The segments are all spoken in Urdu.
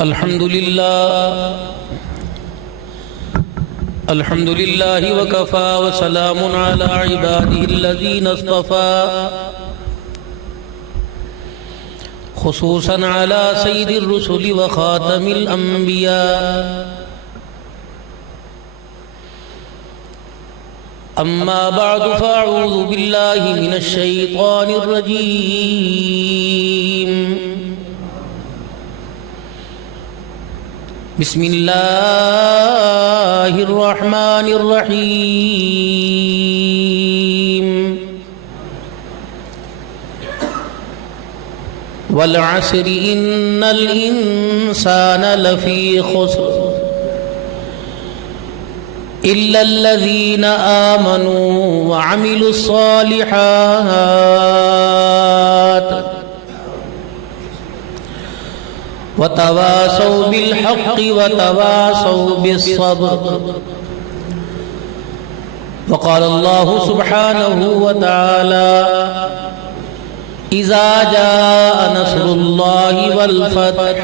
الحمد لله وكفى وسلام على عباده الذين اصطفى خصوصا على سيد الرسل وخاتم الأنبياء أما بعد فأعوذ بالله من الشيطان الرجيم بسم الله الرحمن الرحيم والعصر إن الإنسان لفي خسر إلا الذين آمنوا وعملوا الصالحات وتواصوا بالحق وتواصوا بالصبر. وقال الله سبحانه وتعالى إذا جاء نصر الله والفتح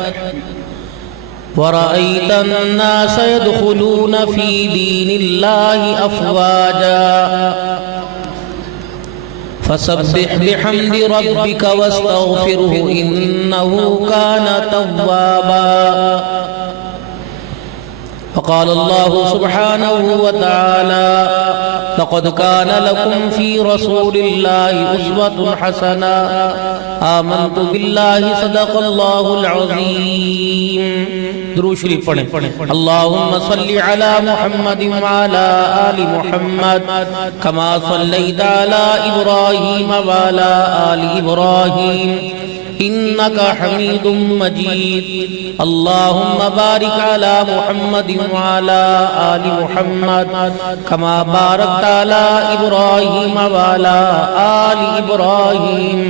ورأيت الناس يدخلون في دين الله أفواجا فسبح بحمد ربك واستغفره إنه كان توابا. وقال الله سبحانه وتعالى لقد كان لكم في رسول الله أسوة حسنة آمنت بالله صدق الله العظيم. درود شریف پڑھیں. اللهم صل على محمد وعلى آل محمد كما صليت على إبراهيم وعلى آل إبراهيم إنك حميد مجيد. اللهم بارك على محمد وعلى آل محمد كما باركت على إبراهيم وعلى آل إبراهيم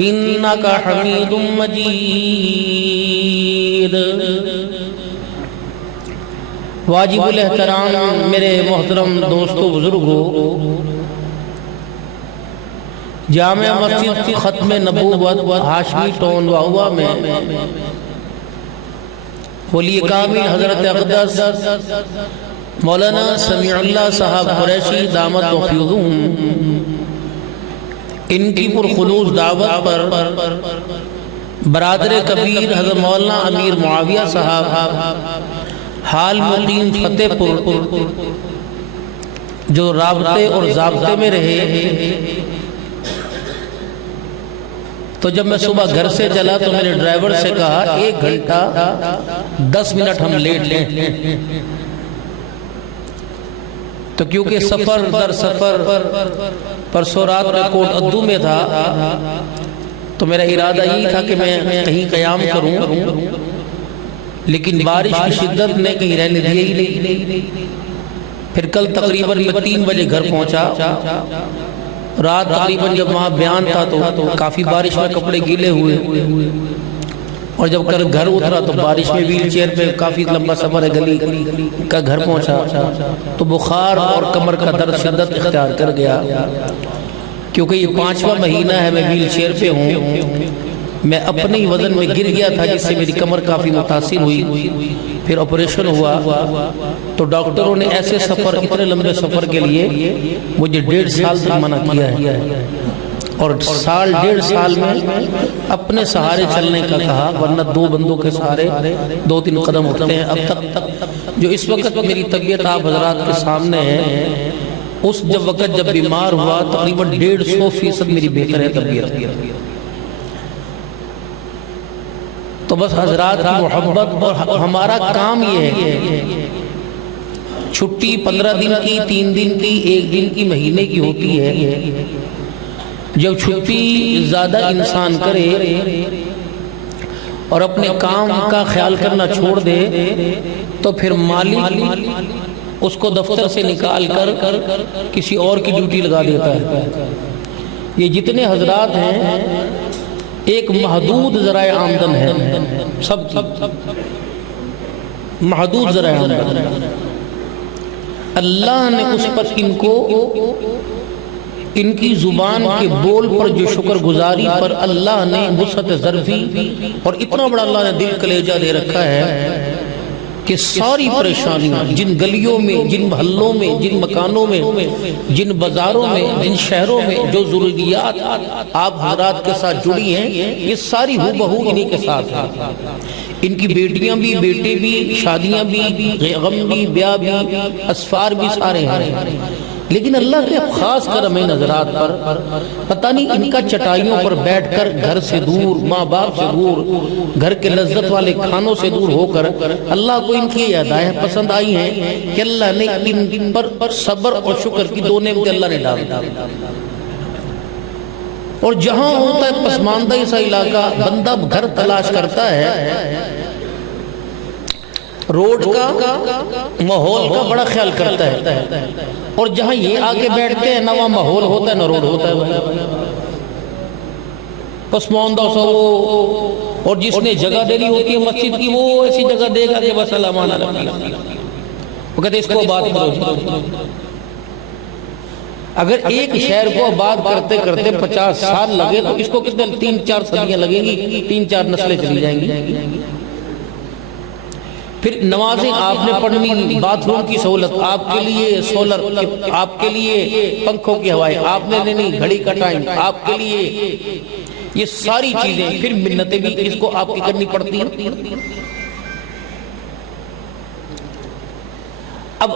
إنك حميد مجيد. واجب الاحترام میرے محترم دوستو بزرگو، جامع مسجد ختم نبوت ہاشمی ٹون واہوا میں ولی کامل حضرت اقدس مولانا سمیع اللہ صاحب قریشی دامت وفیضہم ان کی پرخلوص دعوت پر برادر کبیر حضرت مولانا امیر معاویہ صاحب حال مقیم فتح پور جو رابطے اور ضابطے میں رہے، تو جب میں صبح گھر سے چلا تو میرے ڈرائیور سے کہا 1 گھنٹہ 10 منٹ ہم لیٹ لیں، تو کیونکہ سفر در سفر پرسوں رات میں کوٹ ادو میں تھا تو میرا ارادہ یہی تھا کہ میں کہیں قیام کروں، لیکن بارش کی شدت نے کہیں رہنے دیا ہی نہیں. پھر کل تقریباً میں 3 بجے گھر پہنچا. رات تقریباً جب وہاں بیان تھا تو کافی بارش میں کپڑے گیلے ہوئے، اور جب کل گھر اترا تو بارش میں ویل چیئر پہ کافی لمبا سفر ہے، گلی کا گھر پہنچا تو بخار اور کمر کا درد شدت اختیار کر گیا. کیونکہ یہ 5واں مہینہ ہے میں ویل چیئر پہ ہوں، میں اپنے ہی وزن میں گر گیا تھا جس سے میری کمر کافی متاثر ہوئی. پھر آپریشن ہوا تو ڈاکٹروں نے ایسے سفر، اتنے لمبے سفر کے لیے مجھے 1.5 سال تک منع کیا ہے، اور 1.5 سال میں اپنے سہارے چلنے کا کہا، ورنہ 2 بندوں کے سہارے 2-3 قدم اٹھتے ہیں. اب تک جو اس وقت میری طبیعت آپ حضرات کے سامنے ہے، اس وقت جب بیمار ہوا تقریباً 150% میری بہتر ہے طبیعت. تو بس حضرات کی محبت، اور ہمارا کام یہ ہے، چھٹی 15 دن کی، 3 دن کی، 1 دن کی، مہینے کی ہوتی ہے. جب چھٹی زیادہ انسان کرے اور اپنے کام کا خیال کرنا چھوڑ دے تو پھر مالک اس کو دفتر سے نکال کر کسی اور کی ڈیوٹی لگا دیتا ہے. یہ جتنے حضرات ہیں ایک محدود ذرائع آمدن ہے، سب محدود ذرائع آمدن. اللہ نے اس پر ان کو ان کی زبان کے بول پر جو شکر گزاری پر اللہ نے وسعت ظرفی اور اتنا بڑا اللہ نے دل کلیجہ دے رکھا ہے کہ ساری پریشانیاں جن گلیوں میں، جن محلوں میں، جن مکانوں میں، جن بازاروں میں، جن شہروں میں جو ضروریات آپ حضرات کے ساتھ جڑی ہیں، یہ ساری ہو بہو انہی کے ساتھ ہیں۔ ان کی بیٹیاں بھی، بیٹے بھی، شادیاں بھی، غم بھی، بیاہ بھی، اسفار بھی سارے ہیں۔ لیکن اللہ کے خاص کرم نظرات پر پتہ نہیں ان کا چٹائیوں پر بیٹھ کر گھر سے دور، ماں باپ سے دور، گھر کے لذت والے کھانوں سے دور ہو کر اللہ کو ان کی ہدایت پسند آئی ہیں کہ اللہ نے ان پر صبر اور شکر کی دو نعمتیں اللہ نے ڈال دی۔ اور جہاں ہوتا ہے پسماندہ ایسا علاقہ، بندہ گھر تلاش کرتا ہے، روڈ کا، ماحول کا بڑا خیال کرتا ہے، اور جہاں یہ آگے بیٹھتے ہیں نہ وہاں ماحول ہوتا ہے نہ روڈ ہوتا ہے، پسماندہ سا وہ، اور جس نے جگہ دینی ہوتی ہے مسجد کی وہ ایسی جگہ دے گا کہ بس اللہ مانا لگی، وہ کہتے ہیں اس کو بات کرو۔ اگر ایک شہر کو آباد کرتے کرتے 50 سال لگے تو اس کو کتنے 3-4 صدیاں لگیں گی، 3-4 نسلیں چلی جائیں گی۔ پھر نمازیں آپ نے پڑھنی، باتھ روم کی سہولت آپ کے لیے، سولر آپ کے لیے، پنکھوں کی ہوائیں آپ نے لینی، گھڑی کا ٹائم آپ کے لیے، یہ ساری چیزیں، پھر منتیں بھی اس کو آپ کی کرنی پڑتی ہیں۔ اب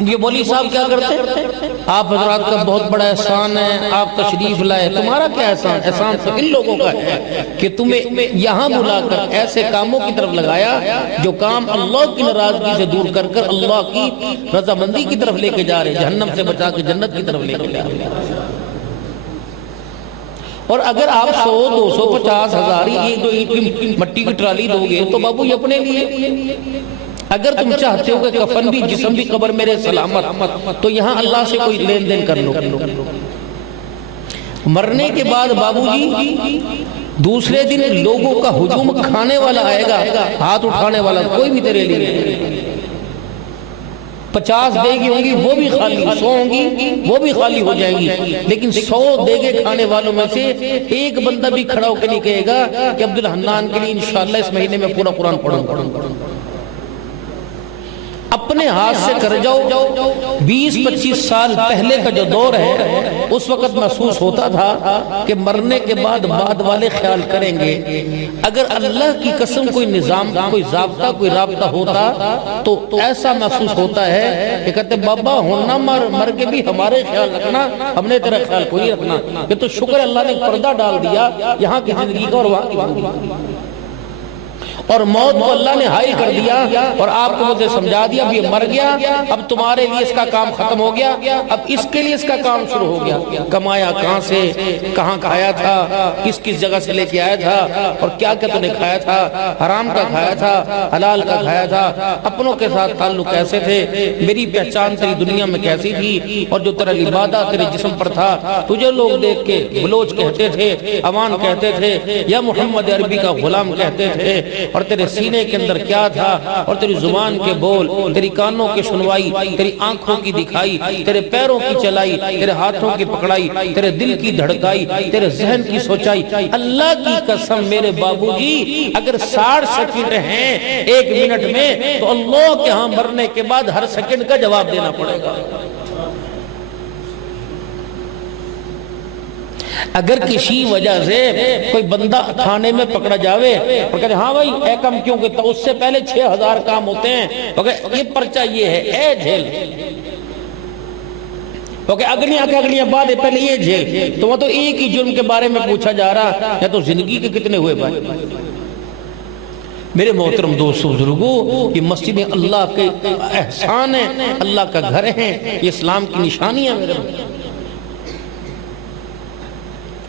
یہ مولوی صاحب کیا کرتے ہیں؟ آپ حضرات کا بہت بڑا احسان ہے، آپ تشریف لائے، تمہارا کیا احسان؟ احسان تو ان لوگوں کا ہے کہ تمہیں یہاں بلا کر ایسے کاموں کی طرف لگایا جو کام اللہ کی ناراضگی سے دور کر کر اللہ کی رضامندی کی طرف لے کے جا رہے، جہنم سے بچا کے جنت کی طرف لے کے جا رہے۔ اور اگر آپ 100، 200، 50 ہزار ایک دو مٹی کی ٹرالی دو گے تو بابو یہ اپنے لیے، اگر تم چاہتے ہو کہ کفن بھی جسم بھی قبر میرے سلامت تو یہاں اللہ سے کوئی لین دین کر لو۔ مرنے کے بعد بابو جی دوسرے دن لوگوں کا ہجوم کھانے والا آئے گا، ہاتھ اٹھانے والا کوئی بھی تیرے لیے نہیں۔ 50 دیگیں ہوں گی وہ بھی خالی، 100 ہوں گی وہ بھی خالی ہو جائیں گی، لیکن 100 دیگیں کھانے والوں میں سے ایک بندہ بھی کھڑا ہو کے نہیں کہے گا کہ عبدالحنان کے لیے انشاءاللہ اس مہینے میں پورا قرآن پڑھوں گا۔ اپنے ہاتھ سے کر جاؤ۔ 20-25 سال پہلے کا جو دور ہے اس وقت محسوس ہوتا تھا کہ مرنے کے بعد والے خیال کریں گے۔ اگر اللہ کی قسم کوئی نظام، کوئی ضابطہ، کوئی رابطہ ہوتا تو ایسا محسوس ہوتا ہے کہ کہتے بابا ہونا مر کے بھی ہمارے خیال رکھنا، ہم نے تیرا خیال کوئی رکھنا۔ یہ تو شکر اللہ نے پردہ ڈال دیا یہاں کی زندگی کا اور وہاں کی زندگی، اور موت کو اللہ نے ہائی کر دیا اور آپ کو مجھے سمجھا دیا اب یہ مر گیا، اب تمہارے لیے اس کا کام ختم ہو گیا، اب اس کے لیے اس کا کام شروع ہو گیا۔ کمایا کہاں سے، کہاں کھایا تھا، کس جگہ سے لے کے آیا تھا، اور کیا کیا تو نے کھایا تھا، حرام کا کھایا تھا، حلال کا کھایا تھا، اپنوں کے ساتھ تعلق کیسے تھے، میری پہچان تیری دنیا میں کیسی تھی، اور جو تیرا لبادہ تیرے جسم پر تھا، تجھے لوگ دیکھ کے بلوچ کہتے تھے، اوان کہتے تھے، یا محمد عربی کا غلام کہتے تھے، اور تیرے سینے کے اندر کیا تھا، اور تیری زبان کے بول، تیری کانوں کی سنوائی، تیری آنکھوں کی دکھائی، تیرے پیروں کی چلائی، تیرے ہاتھوں کی پکڑائی، تیرے دل کی دھڑکائی، تیرے ذہن کی سوچائی۔ اللہ کی قسم میرے بابو جی اگر 60 سیکنڈ ہیں 1 منٹ میں تو اللہ کے ہاں مرنے کے بعد ہر سیکنڈ کا جواب دینا پڑے گا۔ اگر کسی وجہ سے کوئی بندہ تھانے میں پکڑا جاوے اور کہتے ہاں بھائی اے کم کیوں کہ اس سے پہلے 6000 کام ہوتے ہیں، یہ پرچہ یہ ہے، اے جھیل، اگلیاں بعد پہلے یہ جھیل، تو وہ تو ایک ہی جرم کے بارے میں پوچھا جا رہا، یا تو زندگی کے کتنے ہوئے بھائی۔ میرے محترم دوستو بزرگو، یہ مسجدیں اللہ کے احسان ہیں، اللہ کا گھر ہیں، یہ اسلام کی نشانی ہے۔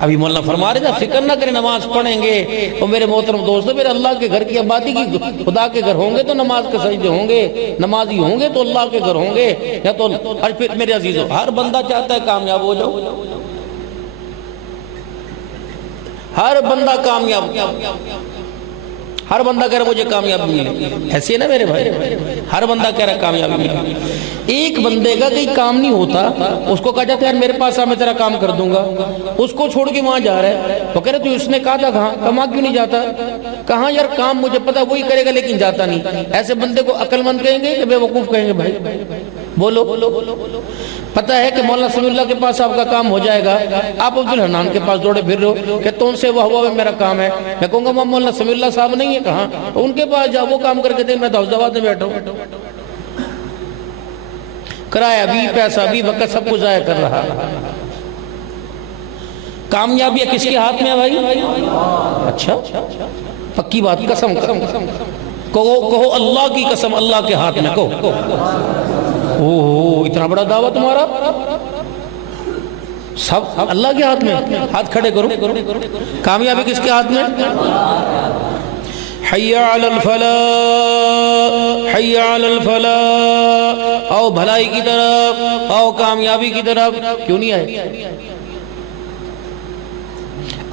ابھی مولانا فرما رہے تھا فکر نہ کریں نماز پڑھیں گے، اور میرے محترم دوستو میرے اللہ کے گھر کی آبادی کی، خدا کے گھر ہوں گے تو نماز کے سجدے ہوں گے، نمازی ہوں گے تو اللہ کے گھر ہوں گے، یا تو پھر میرے عزیزو ہر بندہ چاہتا ہے کامیاب ہو جاؤ، ہر بندہ کامیاب، ہر بندہ کہہ رہا مجھے کامیابی ملے، ایسے ہے نا میرے بھائی، ہر بندہ کہہ رہا کامیابی ملے۔ ایک بندے کا کہیں کام نہیں ہوتا، اس کو کہا جاتا ہے یار میرے پاس آ میں تیرا کام کر دوں گا، اس کو چھوڑ کے وہاں جا رہا ہے تو کہہ رہے تو اس نے کہا تھا کہاں، کہاں کیوں نہیں جاتا، کہاں یار کام مجھے پتا وہی کرے گا لیکن جاتا نہیں۔ ایسے بندے کو عقل مند کہیں گے کہ بے وقوف کہیں گے؟ بھائی بولو، پتہ ہے کہ مولانا سمیع اللہ کے پاس آپ کا کام ہو جائے گا، آپ عبدالحنان کے پاس دوڑے پھر رہے ہو کہ تو ان سے وہ ہوا میرا کام ہے، میں کہوں گا مولانا سمیع اللہ صاحب نہیں ہے کہاں، ان کے پاس جاؤ وہ کام کر کے دیں، میں تو حفظ آباد میں بیٹھا ہوں، کرایہ بھی پیسہ بھی وقت سب کچھ ضائع کر رہا۔ کامیابی کس کے ہاتھ میں ہے بھائی؟ اچھا پکی بات، قسم کہو اللہ کی قسم، اللہ کے ہاتھ میں کہو۔ اوہ اتنا بڑا دعویٰ تمہارا، سب اللہ کے ہاتھ میں، ہاتھ کھڑے کرو۔ کامیابی کس کے ہاتھ میں؟ حی علی الفلاح، حی علی الفلاح، آؤ بھلائی کی طرف، آؤ کامیابی کی طرف۔ کیوں نہیں آئے؟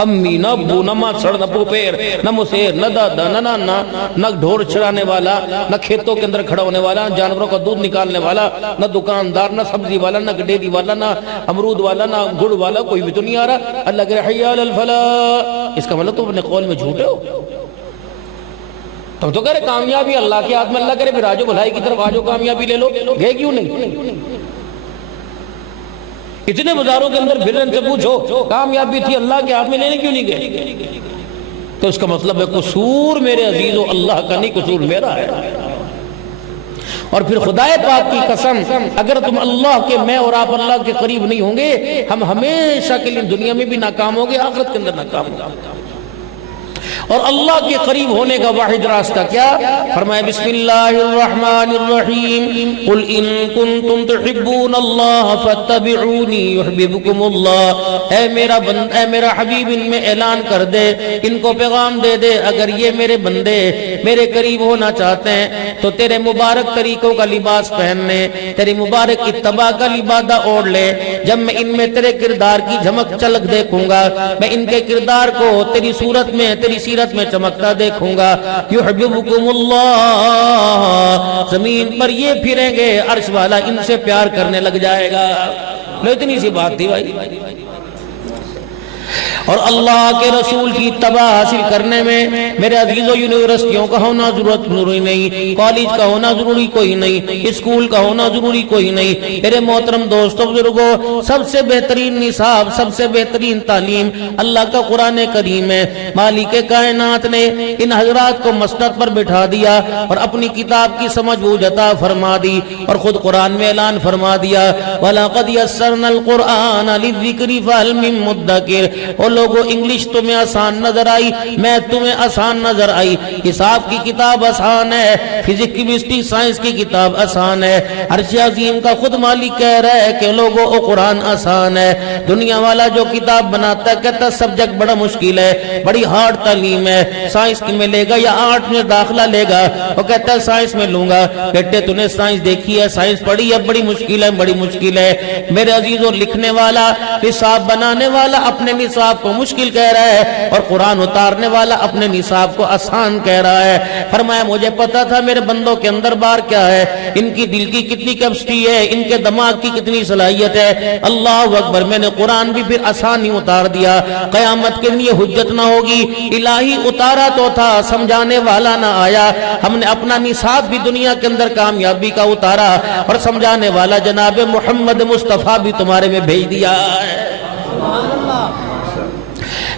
امی نہ ابو نہ ماں سڑ نہ پوپیر نہ مسیر نہ دادا نہ نانا نہ ڈھور چرانے والا نہ کھیتوں کے اندر کھڑا ہونے والا، جانوروں کا دودھ نکالنے والا، نہ دکاندار نہ سبزی والا نہ ڈیری والا نہ امرود والا نہ گڑ والا، کوئی بھی تو نہیں آ رہا۔ اللہ کہہ رہا حی علی الفلاح، اس کا مطلب تم اپنے قول میں جھوٹے ہو، تم تو کہہ رہے کامیابی اللہ کے ہاتھ میں، اللہ کہہ رہے پھر آجو بھلائی کی طرف آجو کامیابی لے لو، گئے کیوں نہیں؟ اتنے بازاروں کے اندر پھر ان سے پوچھو کامیابی تھی اللہ کے ہاتھ میں، لینے کیوں نہیں گئے؟ تو اس کا مطلب ہے قصور میرے عزیزو اللہ کا نہیں، قصور میرا ہے۔ اور پھر خدا پاک کی قسم اگر تم اللہ کے، میں اور آپ اللہ کے قریب نہیں ہوں گے، ہم ہمیشہ کے لیے دنیا میں بھی ناکام ہوں گے، آخرت کے اندر ناکام ہوں گے۔ اور اللہ کے قریب ہونے کا واحد راستہ کیا؟ فرمایا بسم اللہ الرحمن الرحیم، قل ان کنتم تحبون اللہ فاتبعونی یحببکم اللہ۔ اے میرا حبیب ان میں اعلان کر دے، ان کو پیغام دے دے، اگر یہ میرے بندے میرے قریب ہونا چاہتے ہیں تو تیرے مبارک طریقوں کا لباس پہننے، تیری مبارک اتباع کا لبادہ اوڑھ لے۔ جب میں ان میں تیرے کردار کی جھمک چلک دیکھوں گا، میں ان کے کردار کو تیری صورت میں، تیری سیرت میں چمکتا دیکھوں گا، یحببکم اللہ، زمین پر یہ پھریں گے، عرش والا ان سے پیار کرنے لگ جائے گا۔ لو اتنی سی بات تھی بھائی۔ اور اللہ کے رسول کی اتباع حاصل کرنے میں میرے عزیزو یونیورسٹیوں کا ہونا ضروری نہیں، کالج کا ہونا ضروری کوئی نہیں، اسکول کا ہونا ضروری کوئی نہیں۔ میرے محترم دوستو بزرگو، سب سے بہترین نصاب، سب سے بہترین تعلیم اللہ کا قرآن کریم ہے۔ مالک کائنات نے ان حضرات کو مسند پر بٹھا دیا اور اپنی کتاب کی سمجھ بوجھ عطا فرما دی، اور خود قرآن میں اعلان فرما دیا وَلَقَدْ يَسَّرْنَا الْقُرْآنَ لِلذِّكْرِ فَهَلْ مِن مُدَّكِرٍ۔ اور لوگوں انگلش تمہیں آسان نظر آئی، میں تمہیں آسان نظر آئی، حساب کی کتاب آسان ہے، فزکس کیمسٹری سائنس کی کتاب آسان ہے۔ عرش عظیم کا خود مالک کہہ رہا ہے کہ لوگوں قرآن آسان ہے۔ دنیا والا جو کتاب بناتا ہے کہتا ہے سبجیکٹ بڑا مشکل ہے، بڑی ہارڈ تعلیم ہے، سائنس میں لے گا یا آرٹ میں داخلہ لے گا، وہ کہتا ہے سائنس میں لوں گا۔ بیٹے تو نے سائنس دیکھی ہے، سائنس پڑھی ہے، بڑی مشکل ہے، بڑی مشکل ہے۔ میرے عزیزوں، لکھنے والا، نصاب بنانے والا اپنے نصاب کو مشکل کہہ رہا ہے، اور قرآن اتارنے والا اپنے نصاب کو آسان کہہ رہا ہے۔ فرمایا مجھے پتا تھا میرے بندوں کے اندر بار کیا ہے، ان کی دل کی کتنی کیپیسٹی ہے، ان کے دماغ کی کتنی صلاحیت ہے۔ اللہ اکبر، میں نے قرآن بھی پھر آسان ہی اتار دیا، قیامت کے لیے حجت نہ ہوگی۔ الہی اتارا تو تھا، سمجھانے والا نہ آیا۔ ہم نے اپنا نصاب بھی دنیا کے اندر کامیابی کا اتارا، اور سمجھانے والا جناب محمد مصطفیٰ بھی تمہارے میں بھیج دیا ہے۔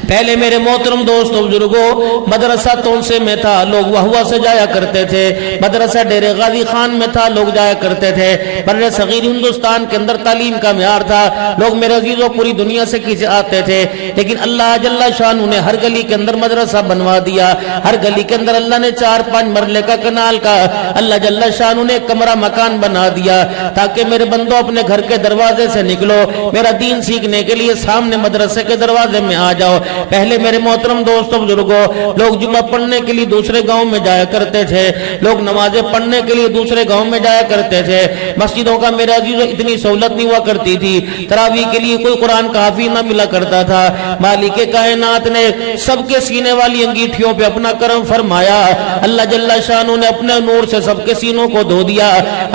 پہلے میرے محترم دوستو بزرگوں، مدرسہ تونسے میں تھا، لوگ وہوا سے جایا کرتے تھے، مدرسہ ڈیر غازی خان میں تھا، لوگ جایا کرتے تھے۔ بر صغیر ہندوستان کے اندر تعلیم کا معیار تھا، لوگ میرے عزیزوں پوری دنیا سے کسی آتے تھے، لیکن اللہ جل شانہ نے ہر گلی کے اندر مدرسہ بنوا دیا۔ ہر گلی کے اندر اللہ نے 4-5 مرلے کا کنال کا اللہ جل شانہ نے کمرہ مکان بنا دیا، تاکہ میرے بندوں اپنے گھر کے دروازے سے نکلو، میرا دین سیکھنے کے لیے سامنے مدرسے کے دروازے میں آ جاؤ۔ پہلے میرے محترم دوستوں بزرگوں لوگ جمعہ پڑھنے کے لیے دوسرے گاؤں میں جایا کرتے تھے، لوگ نمازیں پڑھنے کے لیے دوسرے گاؤں میں جایا کرتے تھے، مسجدوں کا میرے عزیزوں اتنی سہولت نہیں ہوا کرتی تھی، تراویح کے لیے کوئی قرآن کا حافظ نہ ملا کرتا تھا۔ مالک کائنات نے سب کے سینے والی انگیٹھیوں پہ اپنا کرم فرمایا، اللہ جل شانہ نے اپنے نور سے سب کے سینوں کو دھو دیا،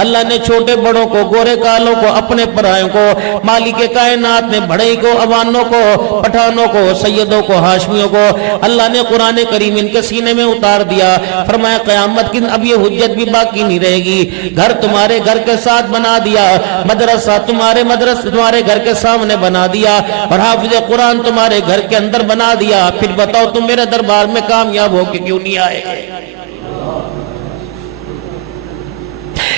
اللہ نے چھوٹے بڑوں کو، گورے کالوں کو، اپنے پرائوں کو، مالک کائنات نے بڑے کو، عوانوں کو، پٹھانوں کو، سیدوں کو، ہاشمیوں کو اللہ نے قرآن کریم ان کے سینے میں اتار دیا۔ فرمایا قیامت کی اب یہ حجت بھی باقی نہیں رہے گی، گھر تمہارے گھر کے ساتھ بنا دیا، مدرسہ تمہارے گھر کے سامنے بنا دیا، اور حافظ قرآن تمہارے گھر کے اندر بنا دیا، پھر بتاؤ تم میرے دربار میں کامیاب ہو کے کیوں نہیں آئے؟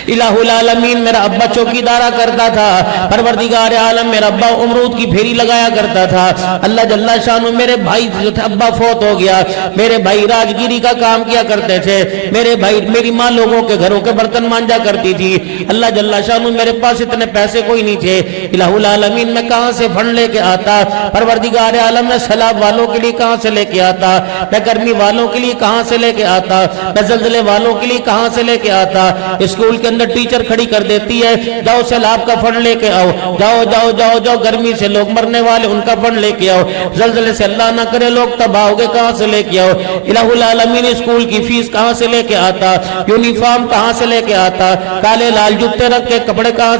الہ العالمین میرا ابا چوکی دارہ کرتا تھا، پروردگار عالم میرا ابا امرود کی پھیری لگایا کرتا تھا، اللہ جل شانہ میرے بھائی جو تھے ابا فوت ہو گیا، میرے بھائی راجگیری کا کام کیا کرتے تھے، میری ماں لوگوں کے گھروں کے برتن مانجا کرتی تھی، اللہ جل شانہ میرے پاس اتنے پیسے کوئی نہیں تھے، الہ العالمین میں کہاں سے فنڈ لے کے آتا، پروردگار عالم میں سیلاب والوں کے لیے کہاں سے لے کے آتا، میں گرمی والوں کے لیے کہاں سے لے کے آتا، میں زلزلے والوں کے لیے کہاں سے لے کے آتا، اسکول کے اندر ٹیچر کھڑی کر دیتی ہے، جاؤ سیلاب کا فنڈ لے کے آؤ، جاؤ گرمی سے لوگ مرنے والے ان کا فنڈ لے کے آؤ، زلزلے سے اللہ نہ کرے لوگ تباہ ہو گئے کہاں سے لے کے آؤ، الہ العالمین اسکول کی فیس کہاں سے لے کے آتا، یونیفارم کہاں سے لے کے آتا، کالے لال جوتے رکھ کے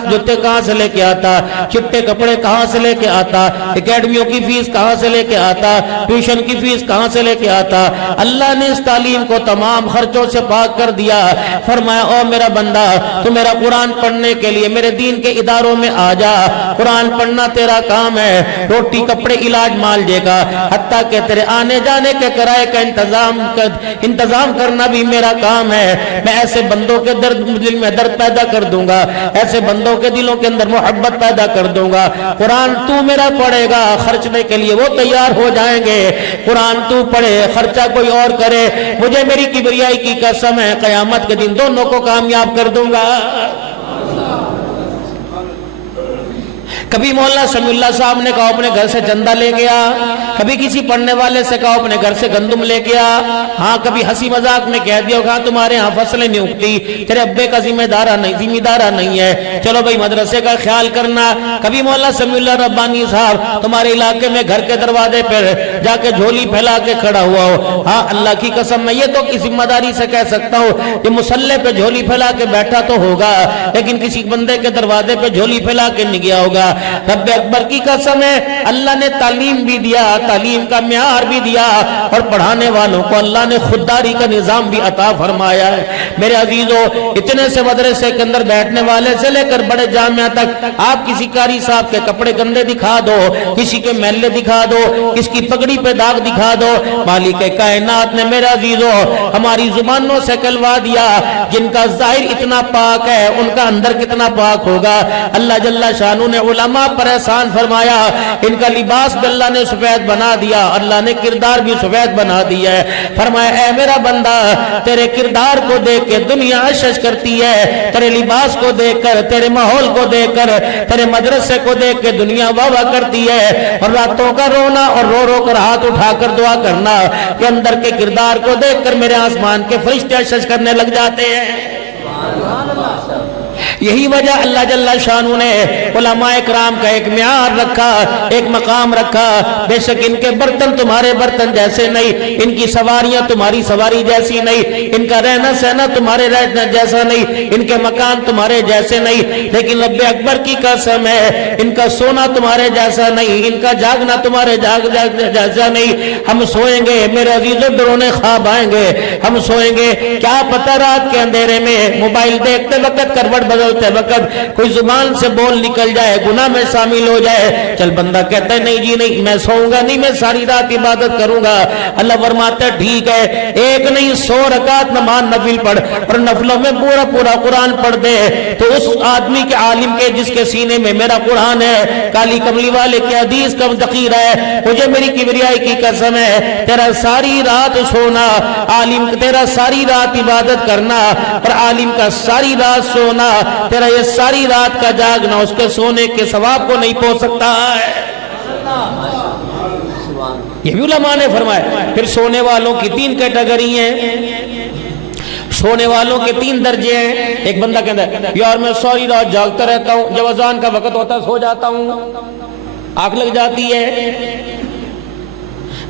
جوتے کہاں سے لے کے آتا، چٹے کپڑے کہاں سے لے کے آتا، اکیڈمیوں کی فیس کہاں سے لے کے آتا، ٹیوشن کی فیس کہاں سے لے کے آتا، اللہ نے اس تعلیم کو تمام خرچوں سے پاک کر دیا، فرمایا او میرا بندہ تو میرا قرآن پڑھنے کے لیے میرے دین کے اداروں میں آ جا، قرآن پڑھنا تیرا کام ہے، روٹی کپڑے علاج مال دے گا، حتیٰ کہ تیرے آنے جانے کے کرائے کا انتظام کرنا بھی میرا کام ہے، میں ایسے بندوں کے دل میں درد پیدا کر دوں گا، ایسے بندوں کے دلوں کے اندر محبت پیدا کر دوں گا، قرآن تو میرا پڑھے گا، خرچنے کے لیے وہ تیار ہو جائیں گے، قرآن تو پڑھے خرچہ کوئی اور کرے، مجھے میری کبریائی کی قسم ہے قیامت کے دن دونوں کو کامیاب کر دوں گا۔ کبھی مولانا سمیع اللہ صاحب نے کہا اپنے گھر سے چندہ لے گیا، کبھی کسی پڑھنے والے سے کہا اپنے گھر سے گندم لے گیا، ہاں کبھی ہنسی مذاق میں کہہ دیا کہا تمہارے ہاں فصلیں نہیں اگتی، تیرے ابے کا ذمہ دارہ نہیں ہے، چلو بھائی مدرسے کا خیال کرنا، کبھی مولانا سمیع اللہ ربانی صاحب تمہارے علاقے میں گھر کے دروازے پر جا کے جھولی پھیلا کے کھڑا ہوا ہو، ہاں اللہ کی قسم میں یہ تو کی ذمہ داری سے کہہ سکتا ہوں کہ مسلح پہ جھولی پھیلا کے بیٹھا تو ہوگا لیکن کسی بندے کے دروازے پہ جھولی پھیلا کے نہیں گیا ہوگا۔ رب اکبر کی قسم ہے اللہ نے تعلیم بھی دیا، تعلیم کا معیار بھی دیا، اور پڑھانے والوں کو اللہ نے خودداری کا نظام بھی عطا فرمایا ہے۔ میرے عزیزو اتنے سے مدرسے کے اندر بیٹھنے والے سے لے کر بڑے جامعہ تک آپ کسی قاری صاحب کے کپڑے گندے دکھا دو، کسی کے میلے دکھا دو، کس کی پگڑی پہ داغ دکھا دو، مالک کائنات نے میرے عزیزو ہماری زبانوں سے کہلوا دیا جن کا ظاہر اتنا پاک ہے ان کا اندر کتنا پاک ہوگا۔ اللہ جل شانہ نے علماء پر احسان فرمایا، ان کا لباس بھی اللہ نے سفید بنا دیا، اللہ نے کردار بھی سفید بنا دیا ہے، فرمایا اے میرا بندہ تیرے کردار کو دیکھ کے دنیا عشش کرتی ہے، تیرے لباس کو دیکھ کر، تیرے ماحول کو دیکھ کر، تیرے مدرسے کو دیکھ کے دنیا واہ واہ کرتی ہے، اور راتوں کا رونا اور رو رو کر ہاتھ اٹھا کر دعا کرنا کہ اندر کے کردار کو دیکھ کر میرے آسمان کے فرشتے عشش کرنے لگ جاتے ہیں۔ یہی وجہ اللہ جل شانہ نے علماء کرام کا ایک معیار رکھا، ایک مقام رکھا، بے شک ان کے برتن تمہارے برتن جیسے نہیں، ان کی سواریاں تمہاری سواری جیسی نہیں، ان کا رہنا سہنا تمہارے رہنا جیسا نہیں، ان کے مکان تمہارے جیسے نہیں، لیکن رب اکبر کی قسم ہے ان کا سونا تمہارے جیسا نہیں، ان کا جاگنا تمہارے جیسا نہیں۔ ہم سوئیں گے میرے عزیزو ڈرونے خواب آئیں گے، ہم سوئیں گے کیا پتہ رات کے اندھیرے میں موبائل دیکھتے وقت کروٹ بدلتے وقت کوئی زبان سے بول نکل جائے، گناہ میں شامل ہو جائے، چل بندہ کہتا ہے نہیں جی نہیں میں سوؤں گا نہیں، میں ساری رات عبادت کروں گا، اللہ فرماتا ہے ٹھیک ہے، ایک نہیں 100 رکعت نماز نفل پڑھ اور نفلوں میں پورا قرآن پڑھ دے، تو اس آدمی کے عالم کے جس کے سینے میں میرا قرآن ہے، کالی کملی والے کی حدیث کا ذخیرہ ہے، مجھے میری کبریائی کی قسم ہے تیرا ساری رات سونا، عالم تیرا ساری رات عبادت کرنا اور عالم کا ساری رات سونا، تیرا یہ ساری رات کا جاگنا اس کے سونے کے ثواب کو نہیں پہنچ سکتا ہے۔ یہ بھی علماء نے فرمایا۔ پھر سونے والوں کی 3 کیٹیگری ہیں، سونے والوں کے 3 درجے ہیں۔ ایک بندہ کہتا ہے یار میں ساری رات جاگتا رہتا ہوں، جب اذان کا وقت ہوتا ہے سو جاتا ہوں، آنکھ لگ جاتی ہے۔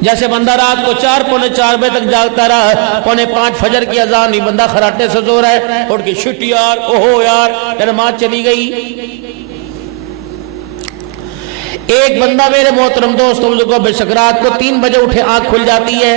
جیسے بندہ رات کو 4 پونے 4 بجے تک جاگتا رہا، پونے 5 فجر کی اذان ہوئی، بندہ خراٹے سے سو رہا ہے، اٹھ کے شٹ یار اوہو یار نماز چلی گئی۔ ایک بندہ میرے محترم دوستوں بزرگوں بے شک رات کو 3 بجے اٹھے آنکھ کھل جاتی ہے۔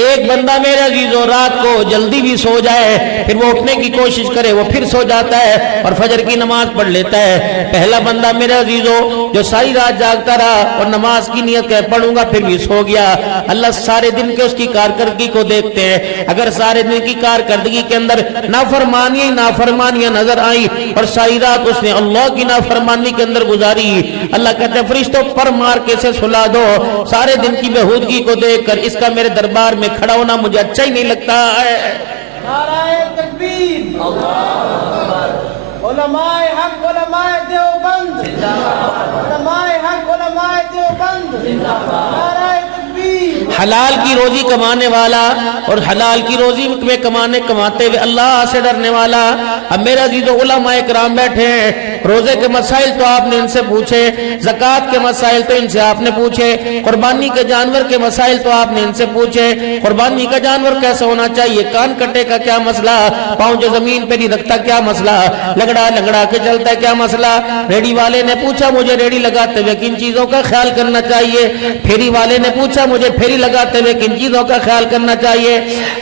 ایک بندہ میرے عزیزوں رات کو جلدی بھی سو جائے، پھر وہ اٹھنے کی کوشش کرے وہ پھر سو جاتا ہے اور فجر کی نماز پڑھ لیتا ہے۔ پہلا بندہ میرے عزیزوں جو ساری رات جاگتا رہا اور نماز کی نیت کہ پڑھوں گا پھر بھی سو گیا۔ اللہ سارے دن کے اس کی کارکردگی کو دیکھتے ہیں، اگر سارے دن کی کارکردگی کے اندر نافرمانیاں نظر آئیں اور ساری رات اس نے اللہ کی نافرمانی کے اندر گزاری، اللہ کہتے ہیں فرشتوں پر مار کے اسے سلا دو، سارے دن کی بےہودگی کو دیکھ کر اس کا میرے دربار میں کھڑا ہونا مجھے اچھا ہی نہیں لگتا ہے۔ نعرہ تکبیر، علماء حق علماء دیوبند، علماء حق علماء دیوبند، نعرہ تکبیر۔ حلال کی روزی کمانے والا اور حلال کی روزی میں کماتے ہوئے اللہ سے ڈرنے والا۔ اب میرے عزیزو علماء اکرام بیٹھے ہیں، روزے کے مسائل تو آپ نے ان سے پوچھے، زکوٰۃ کے مسائل تو ان سے آپ نے پوچھے، قربانی کے جانور کے مسائل تو آپ نے ان سے پوچھے، قربانی کا جانور کیسا ہونا چاہیے، کان کٹے کا کیا مسئلہ، پاؤں جو زمین پہ نہیں رکھتا کیا مسئلہ، لنگڑا کے چلتا ہے کیا مسئلہ۔ ریڑی والے نے پوچھا مجھے ریڑی لگاتے ہوئے کن چیزوں کا خیال کرنا چاہیے، پھیری والے نے پوچھا مجھے پھیری لگاتے ہوئے کن چیزوں کا خیال کرنا چاہیے،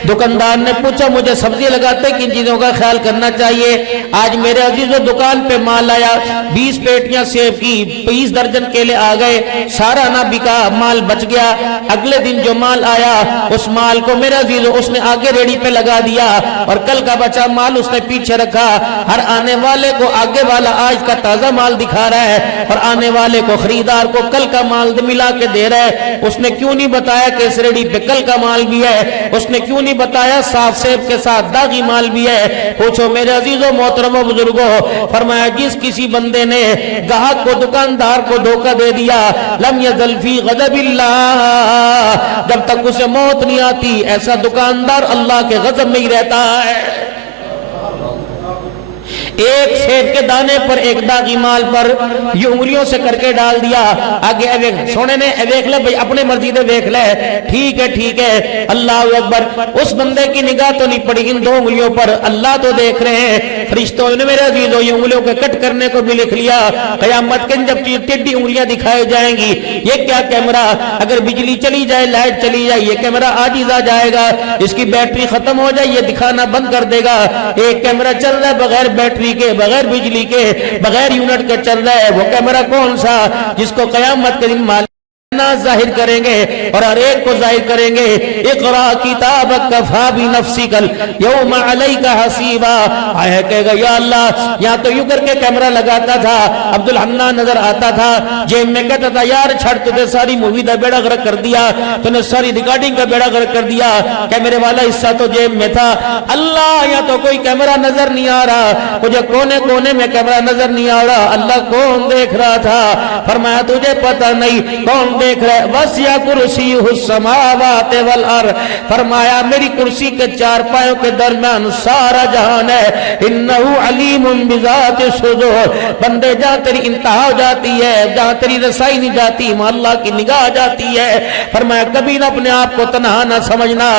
دکاندار نے پوچھا مجھے سبزی لگاتے کن چیزوں کا خیال کرنا چاہیے۔ آج میرے عزیزو دکان پہ مال آیا، 20 پیٹیاں سیب کی، 20 درجن کیلے آ گئے، سارا نہ بکا، مال بچ گیا۔ اگلے دن جو مال آیا اس مال کو میرے عزیزو اس نے آگے ریڑی پہ لگا دیا اور کل کا بچا مال اس نے پیچھے رکھا۔ ہر آنے والے کو آگے والا آج کا تازہ مال دکھا رہا ہے اور آنے والے کو خریدار کو کل کا مال ملا کے دے رہا ہے۔ اس نے کیوں نہیں بتایا کہ اس ریڑی پہ کل کا مال بھی ہے، اس نے کیوں نہیں بتایا صاف سیب کے ساتھ داغی مال بھی ہے۔ پوچھو میرے عزیزو محترمو بزرگو، فرمایا جس کسی بندے نے گاہک کو دکاندار کو دھوکہ دے دیا، لم یزل فی غضب اللہ، جب تک اسے موت نہیں آتی ایسا دکاندار اللہ کے غضب میں ہی رہتا ہے۔ ایک سیب کے دانے پر ایک داغی مال پر یہ انگلیوں سے کر کے ڈال دیا، آگے سونے نے دیکھ لے بھئی اپنے مرضی دے دیکھ لے، ٹھیک ہے اللہ اکبر۔ اس بندے کی نگاہ تو نہیں پڑی ان 2 انگلیوں پر، اللہ تو دیکھ رہے ہیں۔ فرشتوں نے میرے عزیزوں یہ انگلیوں کے کٹ کرنے کو بھی لکھ لیا، قیامت کے جب ٹیڈی انگلیاں دکھائے جائیں گی، یہ کیا کیمرہ، اگر بجلی چلی جائے لائٹ چلی جائے یہ کیمرہ عاجز آ جائے گا، اس کی بیٹری ختم ہو جائے یہ دکھانا بند کر دے گا۔ ایک کیمرہ چل رہا ہے بغیر بیٹری کے، بغیر بجلی کے، بغیر یونٹ کے چل رہا ہے، وہ کیمرہ کون سا جس کو قیامت کے دن مال ظاہر کریں گے اور ہر ایک کو ظاہر کریں گے۔ اقرا کتابک کفا بنفسک اليوم علیک حسیبا، آیا کہے گا یا اللہ یہاں تو یوں کر کے کیمرہ لگاتا تھا، عبد الحنان نظر آتا تھا، جیب میں کہتا تھا یار چھڑ تجھے ساری مووی دا بیڑا غرق کر دیا، تو نے ساری ریکارڈنگ کا بیڑا غرق کر دیا، کیمرے والا حصہ تو جیب میں تھا۔ اللہ یہاں تو کوئی کیمرہ نظر نہیں آ رہا، مجھے کونے کونے میں کیمرہ نظر نہیں آ رہا، اللہ کون دیکھ رہا تھا؟ فرمایا تجھے پتہ نہیں کون دیکھ رہے، وسع کرسیہ السماوات والارض، فرمایا میری کرسی کے 4 پایوں کے درمیان سارا جہان ہے، انہ علیم بذات الصدور، بندے جہاں تیری انتہا ہو جاتی ہے، جہاں تیری رسائی نہیں جاتی وہاں اللہ کی نگاہ جاتی ہے۔ فرمایا کبھی نہ اپنے آپ کو تنہا نہ سمجھنا،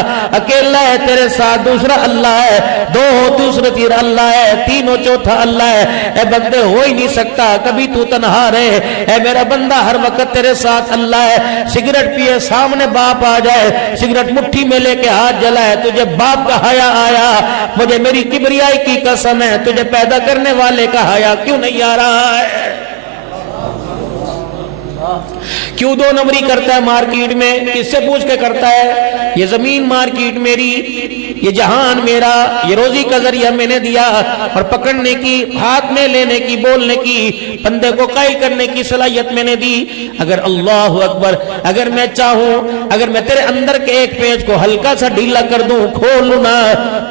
اکیلا ہے تیرے ساتھ دوسرا اللہ ہے، 2 ہو دوسرے تیر اللہ ہے، 3 ہو چوتھا اللہ ہے۔ اے بندے ہو ہی نہیں سکتا کبھی تو تنہا رہے، اے میرا بندہ ہر وقت تیرے ساتھ اللہ ہے۔ سگریٹ پیے سامنے باپ آ جائے، سگریٹ مٹھی میں لے کے ہاتھ جلائے، تجھے باپ کا حیا آیا؟ مجھے میری کبریائی کی قسم ہے تجھے پیدا کرنے والے کا حیا کیوں نہیں آ رہا ہے؟ کیوں 2 نمبری کرتا ہے مارکیٹ میں؟ کس سے پوچھ کے کرتا ہے؟ یہ زمین مارکیٹ میری، یہ جہان میرا، یہ روزی کا ذریعہ میں نے دیا، اور پکڑنے کی، ہاتھ میں لینے کی، بولنے کی، بندے کو قائل کرنے کی صلاحیت میں نے دی۔ اگر اللہ اکبر، اگر میں چاہوں، اگر میں تیرے اندر کے ایک پیج کو ہلکا سا ڈھیلا کر دوں، کھولوں نہ،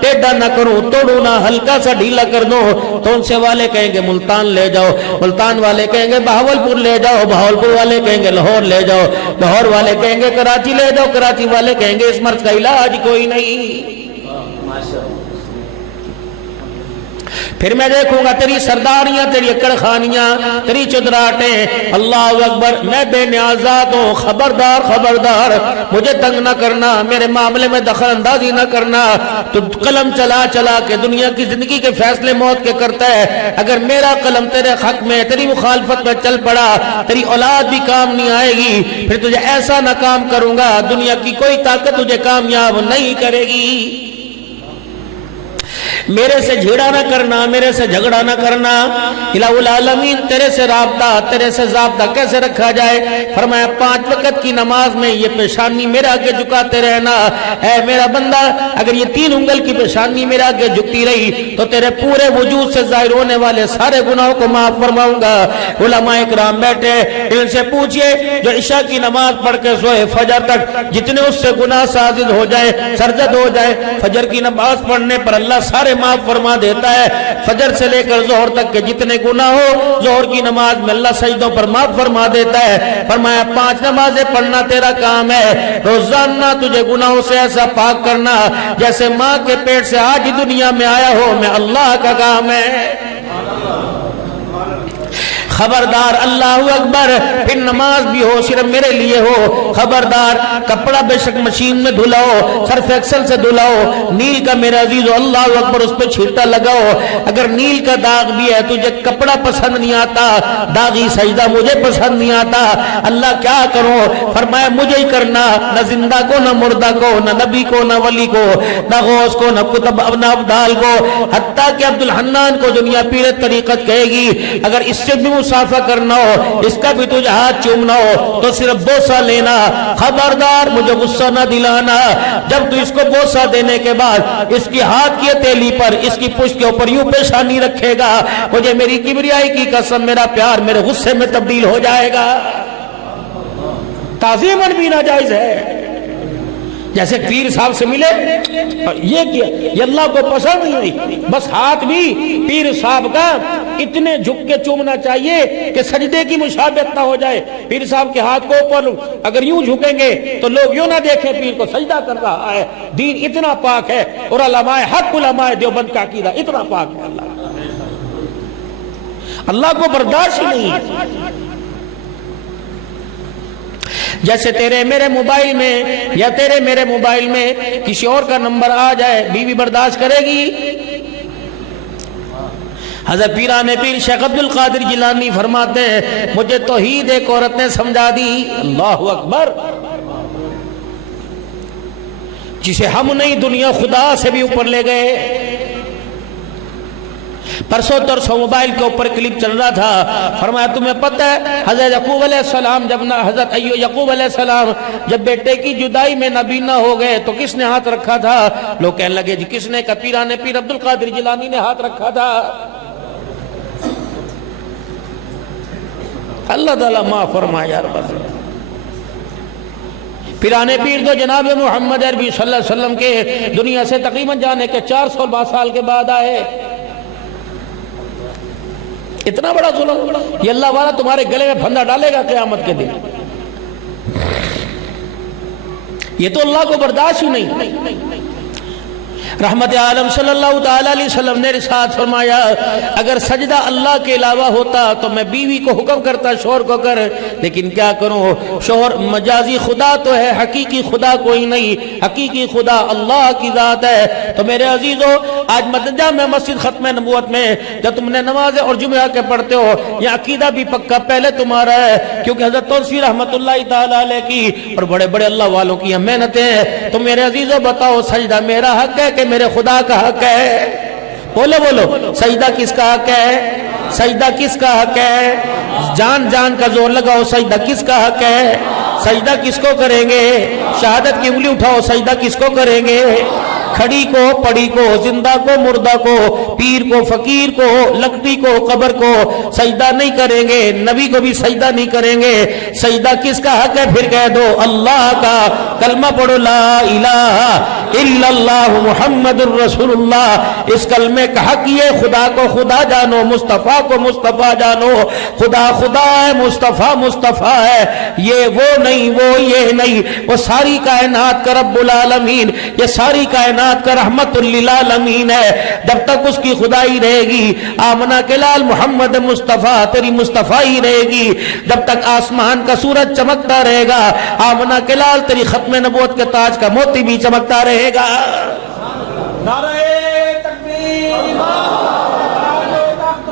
ٹیڑھا نہ کروں، توڑوں نہ، ہلکا سا ڈھیلا کر دوں، تو ان سے والے کہیں گے ملتان لے جاؤ، ملتان والے کہیں گے بہاولپور لے جاؤ، بہاولپور والے کہیں کہیں گے لاہور لے جاؤ، لاہور والے کہیں گے کراچی لے جاؤ، کراچی والے کہیں گے اس مرض کا علاج کوئی نہیں۔ پھر میں دیکھوں گا تیری سرداریاں، تیری اکڑ خانیاں، تیری چدراٹیں، اللہ اکبر، میں بے نیازات ہوں، خبردار خبردار، مجھے تنگ نہ کرنا، میرے معاملے میں دخل اندازی نہ کرنا۔ تو قلم چلا چلا کے دنیا کی زندگی کے فیصلے موت کے کرتا ہے، اگر میرا قلم تیرے حق میں، تیری مخالفت میں چل پڑا، تیری اولاد بھی کام نہیں آئے گی، پھر تجھے ایسا ناکام کروں گا، دنیا کی کوئی طاقت تجھے کامیاب نہیں کرے گی۔ میرے سے جھیڑا نہ کرنا، میرے سے جھگڑا نہ کرنا۔ الہ العالمین تیرے سے رابطہ، تیرے سے ضابطہ کیسے رکھا جائے؟ فرمایا 5 وقت کی نماز میں یہ پیشانی میرے آگے جھکاتے رہنا۔ اے میرا بندہ، اگر یہ 3 انگل کی پیشانی میرے آگے جھکتی رہی تو تیرے پورے وجود سے ظاہر ہونے والے سارے گناہوں کو معاف فرماؤں گا۔ علماء اکرام بیٹھے، ان سے پوچھئے جو عشاء کی نماز پڑھ کے سوئے فجر تک جتنے اس سے گناہ سازد ہو جائے، سرزد ہو جائے، فجر کی نماز پڑھنے پر اللہ سارے معاف فرما دیتا ہے۔ فجر سے لے کر ظہر تک کے جتنے گناہ ہو، ظہر کی نماز میں اللہ سجدوں پر معاف فرما دیتا ہے۔ فرمایا 5 نمازیں پڑھنا تیرا کام ہے، روزانہ تجھے گناہوں سے ایسا پاک کرنا جیسے ماں کے پیٹ سے آج ہی دنیا میں آیا ہو، میں اللہ کا کام ہے۔ خبردار، اللہ اکبر، پھر نماز بھی ہو صرف میرے لیے ہو۔ خبردار، کپڑا بے شک مشین میں دھلاؤ، سرف ایکسل سے دھلاؤ، نیل کا میرا عزیز اللہ اکبر اس پہ چھیٹا لگاؤ۔ اگر نیل کا داغ بھی ہے، تجھے کپڑا پسند نہیں آتا، داغی سجدہ مجھے پسند نہیں آتا، اللہ کیا کروں؟ فرمایا مجھے ہی کرنا، نہ زندہ کو، نہ مردہ کو، نہ نبی کو، نہ ولی کو، نہ غوث کو، نہ کتب نہ ابدال کو، حتیٰ کہ عبدالحنان کو دنیا پیر طریقت کہے گی اگر اس سے بھی مسافہ کرنا ہو، اس کا بھی تجھے ہاتھ چومنا ہو تو صرف بوسہ لینا۔ خبردار، مجھے غصہ نہ دلانا، جب تو اس کو بوسہ دینے کے بعد اس کی ہاتھ کی ہتھیلی پر، اس کی پشت کے اوپر یوں پیشانی رکھے گا، مجھے میری کبریائی کی قسم میرا پیار میرے غصے میں تبدیل ہو جائے گا۔ تعظیماً بھی ناجائز ہے۔ جیسے پیر صاحب سے ملے، یہ کیا، یہ اللہ کو پسند نہیں، بس ہاتھ بھی پیر صاحب کا اتنے جھک کے چومنا چاہیے کہ سجدے کی مشابہت نہ ہو جائے۔ پیر صاحب کے ہاتھ کو اوپر اگر یوں جھکیں گے تو لوگ یوں نہ دیکھیں پیر کو سجدہ کر رہا ہے۔ دین اتنا پاک ہے، اور علماء حق، علماء دیوبند کا عقیدہ اتنا پاک ہے، اللہ کو برداشت ہی نہیں۔ جیسے تیرے میرے موبائل میں یا تیرے میرے موبائل میں کسی اور کا نمبر آ جائے، بیوی برداشت کرے گی؟ حضرت پیران پیر شیخ عبد القادر جیلانی فرماتے ہیں مجھے توحید ایک عورت نے سمجھا دی، اللہ اکبر، جسے ہم نہیں دنیا خدا سے بھی اوپر لے گئے۔ پرسوں ترسوں موبائل کے اوپر کلپ چل رہا تھا، فرمایا تمہیں پتہ ہے حضرت یعقوب علیہ السلام حضرت یعقوب علیہ السلام جب بیٹے کی جدائی میں نابینا ہو گئے تو کس نے ہاتھ رکھا تھا؟ لوگ کہنے لگے جی کس نے؟ پیران پیر عبد القادر جیلانی نے ہاتھ رکھا تھا۔ اللہ تعالیٰ معاف فرمائے یا رب۔ پیران پیر تو جناب محمد عربی صلی اللہ علیہ وسلم کے دنیا سے تقریباً جانے کے 400 سال کے بعد آئے۔ اتنا بڑا ظلم، یہ اللہ والا تمہارے گلے میں پھندا ڈالے گا قیامت کے دن، یہ تو اللہ کو برداشت ہی نہیں۔ رحمت عالم صلی اللہ تعالیٰ علیہ وسلم نے ارشاد فرمایا اگر سجدہ اللہ کے علاوہ ہوتا تو میں بیوی کو حکم کرتا شوہر کو کر، لیکن کیا کروں، شوہر مجازی خدا تو ہے، حقیقی خدا کوئی نہیں، حقیقی خدا اللہ کی ذات ہے۔ تو میرے عزیزو، آج مدنجہ میں مسجد ختم نبوت میں جب تم نے نماز اور جمعہ کے پڑھتے ہو، یہ عقیدہ بھی پکا پہلے تمہارا ہے، کیونکہ حضرت توسی رحمت اللہ تعالیٰ علیہ کی اور بڑے بڑے اللہ والوں کی محنتیں ہیں۔ تو میرے عزیزو بتاؤ، سجدہ میرا حق ہے کہ میرے خدا کا حق ہے؟ بولو بولو، سجدہ کس کا حق ہے؟ سجدہ کس کا حق ہے؟ جان جان کا زور لگاؤ، سجدہ کس کا حق ہے؟ سجدہ کس کو کریں گے؟ شہادت کی انگلی اٹھاؤ، سجدہ کس کو کریں گے؟ کھڑی کو پڑی کو زندہ کو مردہ کو پیر کو فقیر کو لکڑی کو قبر کو سجدہ نہیں کریں گے، نبی کو بھی سجدہ نہیں کریں گے۔ سجدہ کس کا حق ہے؟ پھر کہہ دو اللہ کا، کلمہ پڑھو لا الہ الا اللہ محمد الرسول اللہ۔ اس کلمے کا حق یہ خدا کو خدا جانو، مصطفیٰ کو مصطفیٰ جانو۔ خدا خدا ہے، مصطفیٰ مصطفیٰ ہے، یہ وہ نہیں وہ یہ نہیں، وہ ساری کائنات کا رب العالمین، یہ ساری کائنات کا رحمت للعالمین ہے۔ جب تک اس کی خدائی رہے گی، آمنہ کے لال محمد مصطفیٰ تیری مصطفیٰ رہے گی۔ جب تک آسمان کا سورج چمکتا رہے گا، آمنہ کے لال تیری ختم نبوت کے تاج کا موتی بھی چمکتا رہے گا۔ نعرہ تکبیر،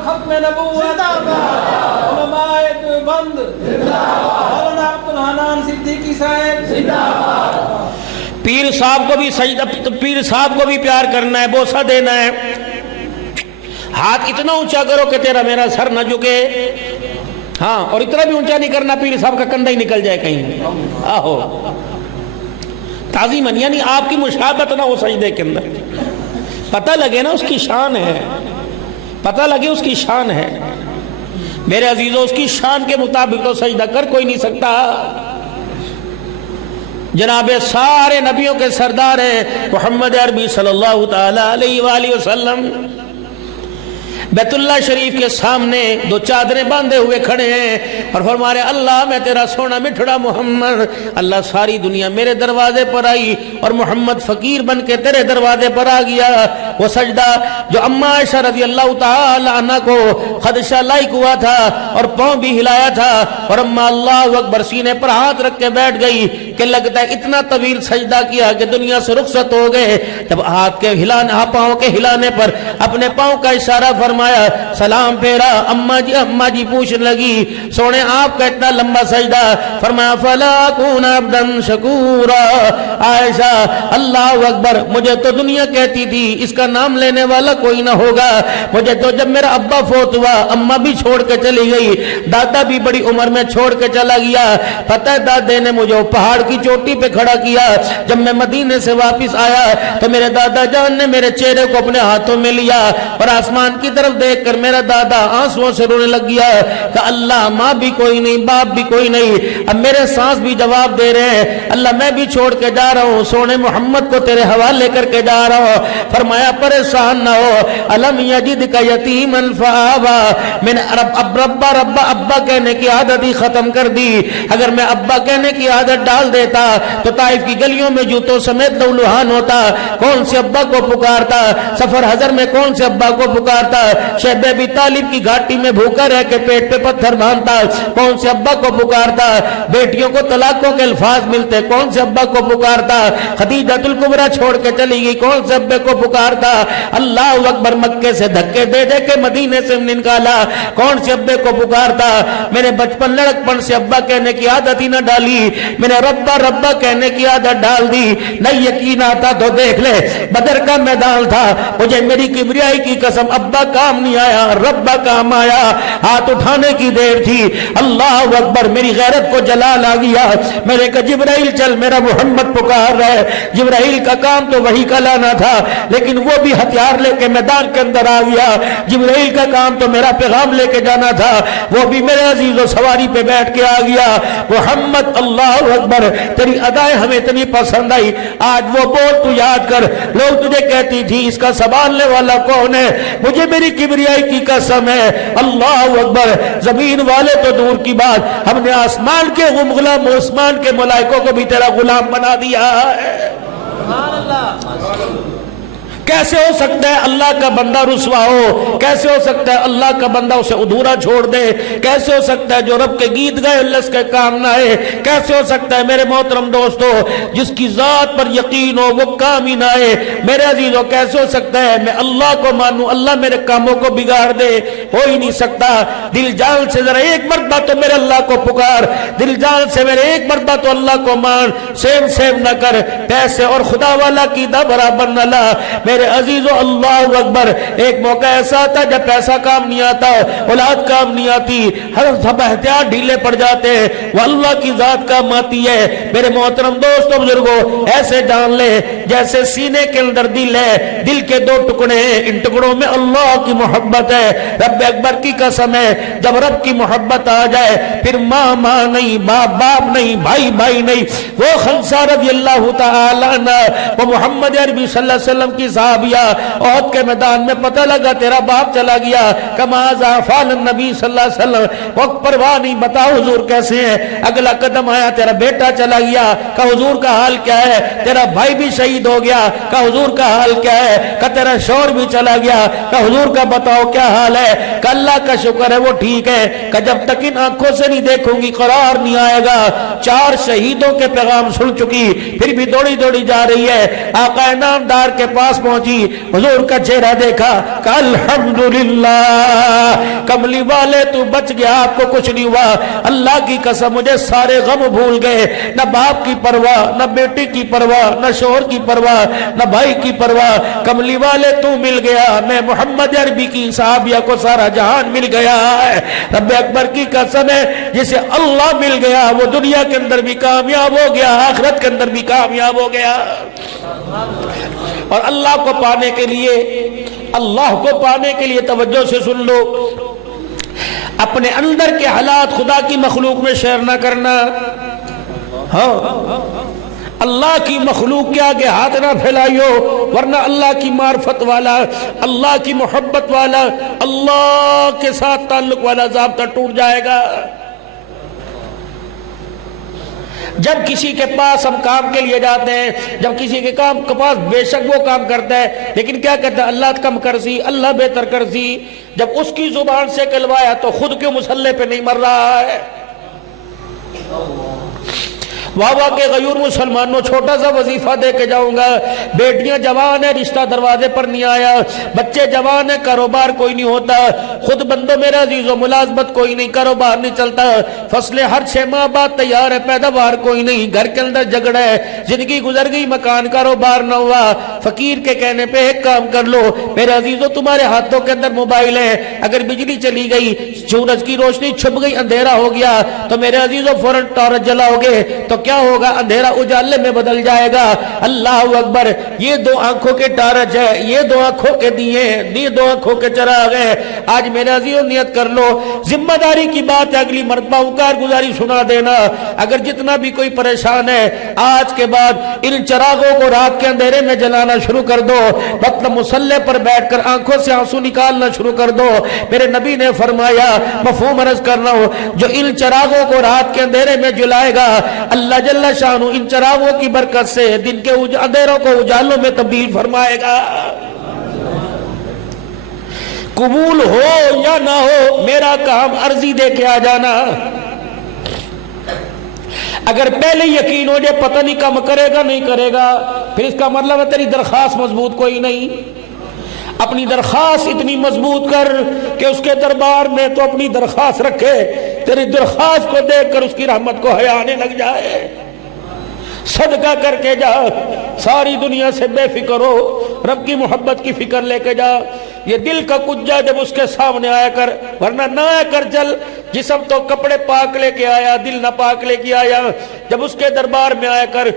ختم نبوت، علماء دیوبند، مولانا عبدالحنان صدیقی صاحب، پیر صاحب کو بھی سجدہ، پیر صاحب کو بھی پیار کرنا ہے، بوسہ دینا ہے۔ ہاتھ اتنا اونچا کرو کہ تیرا میرا سر نہ جھکے، ہاں، اور اتنا بھی اونچا نہیں کرنا پیر صاحب کا کندھا ہی نکل جائے کہیں۔ آہو تعظیماً، یعنی آپ کی مشابہت نہ ہو سجدے کے اندر، پتہ لگے نا اس کی شان ہے، پتہ لگے اس کی شان ہے۔ میرے عزیزوں، اس کی شان کے مطابق تو سجدہ کر کوئی نہیں سکتا۔ جناب سارے نبیوں کے سردار ہیں محمد عربی صلی اللہ تعالی علیہ وآلہ وسلم، بیت اللہ شریف کے سامنے دو چادریں باندھے ہوئے کھڑے ہیں اور فرما رہے اللہ میں تیرا سونا مٹھڑا محمد، اللہ ساری دنیا میرے دروازے پر آئی اور محمد فقیر بن کے تیرے دروازے پر آ گیا۔ وہ سجدہ جو اما عائشہ رضی اللہ تعالی عنہ کو خدشہ لائق ہوا تھا اور پاؤں بھی ہلایا تھا، اور اما اللہ اکبر سینے پر ہاتھ رکھ کے بیٹھ گئی کہ لگتا ہے اتنا طویل سجدہ کیا کہ دنیا سے رخصت ہو گئے۔ جب ہاتھ کے ہلانے، پاؤں کے ہلانے پر اپنے پاؤں کا اشارہ فرمایا، سلام پھیرا، اما جی پوچھنے لگی سونے آپ کا اتنا لمبا سجدہ، فرمایا فلا کون عبدا شکورا، عائشہ اللہ اکبر، مجھے تو دنیا کہتی تھی اس کا نام لینے والا کوئی نہ ہوگا، مجھے تو جب میرا ابا فوت ہوا اما بھی چھوڑ کے چلی گئی، دادا بھی بڑی عمر میں چھوڑ کے چلا گیا، پتہ ہے دادے نے مجھے پہاڑ کی چوٹی پہ کھڑا کیا، جب میں مدینے سے واپس آیا تو میرے دادا جان نے میرے چہرے کو اپنے ہاتھوں میں لیا اور آسمان کی طرف دیکھ کر میرا دادا آنسوؤں سے رونے لگ گیا کہ اللہ ماں بھی کوئی نہیں، باپ بھی کوئی نہیں، اب میرے سانس بھی جواب دے رہے ہیں، اللہ میں بھی چھوڑ کے جا رہا ہوں، سونے محمد کو تیرے حوالے کر کے جا رہا ہوں۔ فرمایا پریشان نہ ہو، الم یجدک یتیما فآویٰ، میں نے ربا ربا ابا کہنے کی عادت ہی ختم کر دی، اگر میں ابا کہنے کی عادت ڈال دیتا تو طائف کی گلیوں میں جوتوں سمیت لہولہان ہوتا، کون سے ابا کو پکارتا، سفر حضر میں کون سے ابا کو پکارتا، شیخ ابی طالب کی گھاٹی میں بھوکا رہ کے پیٹ پہ پتھر باندھتا، کون سے ابا کو پکارتا، بیٹیوں کو طلاقوں کے الفاظ ملتے کون سے ابا کو پکارتا، خدیجۃ الکبریٰ چھوڑ کے چلی گئی کون سے ابے کو پکارتا، اللہ اکبر، مکے سے دھکے دے دے کے مدینے سے نکالا کون سے ابے کو پکارتا، میں نے بچپن لڑکپن سے ابا کہنے کی عادت ہی نہ ڈالی، میں نے ربا ربا کہنے کی عادت ڈال دی، نہیں یقین آتا تو دیکھ لے بدر کا میدان تھا، مجھے میری کبریائی کی قسم ابا کام نہیں آیا، ربا کام آیا، ہاتھ اٹھانے کی دیر تھی، اللہ اکبر، میری غیرت کو جلال آ گیا، میرے کہ جبرائیل چل میرا محمد پکار رہے، جبرائیل کا کام تو وہی کا لانا تھا لیکن وہ بھی ہتھیار لے کے میدان کے اندر آ گیا، جبرائیل کا کام تو میرا پیغام لے کے جانا تھا، وہ بھی میرے عزیز و سواری پہ بیٹھ کے آ گیا، محمد اللہ اکبر، تیری ادائیں ہمیں اتنی پسند آئی، آج وہ بول تو یاد کر، لوگ تجھے کہتی تھی اس کا سنبھالنے والا کون ہے، مجھے میری کبریائی کی قسم ہے، اللہ اکبر، زمین والے تو دور کی بات، ہم نے آسمان کے غلام، آسمان کے ملائکوں کو بھی تیرا غلام بنا دیا ہے۔ سبحان اللہ، کیسے ہو سکتا ہے اللہ کا بندہ رسوا ہو، کیسے ہو سکتا ہے اللہ کا بندہ اسے ادھورا چھوڑ دے، کیسے ہو سکتا ہے جو رب کے گیت گئے اللہ اس کے کام نہ آئے، کیسے ہو سکتا ہے میرے محترم دوستو جس کی ذات پر یقین ہو وہ کام ہی نہ آئے، میرے عزیزو کیسے ہو سکتا ہے میں اللہ کو مانوں اللہ میرے کاموں کو بگاڑ دے، ہو ہی نہیں سکتا، دل جان سے ذرا ایک مرتبہ تو میرے اللہ کو پکار، دل جان سے میرے ایک مرتبہ تو اللہ کو مان، سیم نہ کر، پیسے اور خدا والا قیدہ برابر نہ لا، میں میرے عزیزو اللہ اکبر، ایک موقع ایسا آتا جب پیسہ کام نہیں آتا، اولاد کام نہیں آتی، ہر سب احتیاط ڈھیلے پڑ جاتے ہیں، وہ اللہ کی ذات کام آتی ہے۔ میرے محترم دوستوں بزرگوں، ایسے جان لے جیسے سینے کے اندر دل ہے، دل کے دو ٹکڑے ہیں، ان ٹکڑوں میں اللہ کی محبت ہے۔ رب اکبر کی قسم ہے، جب رب کی محبت آ جائے پھر ماں ماں نہیں، باپ باپ نہیں، بھائی بھائی نہیں۔ وہ خنسا رضی اللہ تعالی عنہ، وہ محمد عربی صلی اللہ علیہ وسلم کی صحابیہ، احد کے میدان میں پتہ لگا تیرا باپ چلا گیا، کما فعل النبی صلی اللہ علیہ وسلم، وہ پرواہ نہیں، بتاؤ حضور کیسے ہیں؟ اگلا قدم آیا تیرا بیٹا چلا گیا، کہ حضور کا حال کیا ہے؟ تیرا بھائی بھی شہید ہو گیا، کہ حضور کا حال کیا ہے؟ کہ تیرا شوہر بھی چلا گیا، کہ حضور کا بتاؤ کیا حال ہے؟ کہ اللہ کا شکر ہے وہ ٹھیک ہے، کہ جب تک ان آنکھوں سے نہیں دیکھوں گی قرار نہیں آئے گا۔ 4 شہیدوں کے پیغام سن چکی، پھر بھی دوڑی دوڑی جا رہی ہے، آقا نامدار کے پاس پہنچی، حضور کا چہرہ دیکھا، کہ الحمدللہ کملی والے تو بچ گیا، آپ کو کچھ نہیں ہوا، اللہ کی قسم مجھے سارے غم بھول گئے، نہ باپ کی پرواہ، نہ بیٹی کی پرواہ، نہ شوہر کی پرواہ، نہ بھائی کی پرواہ، کملی والے تو مل گیا، میں محمد عربی کی صحابیہ کو سارا جہان مل گیا ہے۔ رب اکبر کی قسم ہے، جسے اللہ مل گیا وہ دنیا کے اندر بھی کامیاب ہو گیا، آخرت کے اندر بھی کامیاب ہو گیا۔ اور اللہ کو پانے کے لیے، اللہ کو پانے کے لیے توجہ سے سن لو، اپنے اندر کے حالات خدا کی مخلوق میں شیئر نہ کرنا۔ ہاں، اللہ کی مخلوق کے آگے ہاتھ نہ پھیلائیو، ورنہ اللہ کی معرفت والا، اللہ کی محبت والا، اللہ کے ساتھ تعلق والا ضابطہ ٹوٹ جائے گا۔ جب کسی کے پاس ہم کام کے لیے جاتے ہیں، جب کسی کے کام کے پاس بے شک وہ کام کرتا ہے، لیکن کیا کہتا ہے؟ اللہ کم کرسی، اللہ بہتر کرسی۔ جب اس کی زبان سے کلوایا تو خود کیوں مسلح پہ نہیں مر رہا ہے؟ واہ واہ کے غیور مسلمانوں، چھوٹا سا وظیفہ دے کے جاؤں گا، بیٹیاں جوان ہیں، رشتہ دروازے پر نہیں آیا، بچے جوان ہیں، کاروبار کوئی نہیں ہوتا، خود بندو میرا عزیزو ملازمت کوئی نہیں، کاروبار نہیں چلتا، فصلیں ہر 6 ماہ بعد تیار ہے، پیداوار کوئی نہیں، گھر کے اندر جھگڑا ہے، زندگی گزر گئی، مکان کاروبار نہ ہوا۔ فقیر کے کہنے پہ ایک کام کر لو میرے عزیزو، تمہارے ہاتھوں کے اندر موبائل ہے، اگر بجلی چلی گئی، سورج کی روشنی چھپ گئی، اندھیرا ہو گیا تو میرے عزیزو فوراً ٹارچ جلاؤ گے تو کیا ہوگا؟ اندھیرا اجالے میں بدل جائے گا۔ اللہ اکبر، یہ 2 آنکھوں کے ٹارچ ہے، یہ 2 آنکھوں کے دیے، یہ 2 آنکھوں کے چراغ ہے۔ آج میرے عزیزو نیت کر لو، ذمہ داری کی بات ہے، اگلی مرتبہ کارگزاری سنا دینا۔ اگر جتنا بھی کوئی پریشان ہے، آج کے بعد ان چراغوں کو رات کے اندھیرے میں جلانا شروع کر دو، مطلب مصلے پر بیٹھ کر آنکھوں سے آنسو نکالنا شروع کر دو۔ میرے نبی نے فرمایا، مفہوم عرض کر رہا ہوں، جو ان چراغوں کو رات کے اندھیرے میں جلائے گا، اللہ جل شانہ ان چراغوں کی برکت سے دن کے اندھیروں کو اجالوں میں تبدیل فرمائے گا۔ قبول ہو یا نہ ہو، میرا کام عرضی دے کے آ جانا۔ اگر پہلے یقین ہو جائے پتہ نہیں کم کرے گا نہیں کرے گا، پھر اس کا مطلب ہے تیری درخواست مضبوط کوئی نہیں۔ اپنی درخواست اتنی مضبوط کر کہ اس کے دربار میں تو اپنی درخواست رکھے، تیری درخواست کو دیکھ کر اس کی رحمت کو حیا آنے لگ جائے۔ صدقہ کر کے جا، ساری دنیا سے بے فکر ہو، رب کی محبت کی فکر لے کے جا۔ یہ دل کا کجا جب اس کے سامنے آیا کر، ورنہ نہ آیا کر چل، جسم تو کپڑے پاک لے کے آیا، دل نہ پاک لے کے آیا۔ جب اس کے دربار میں آیا کر،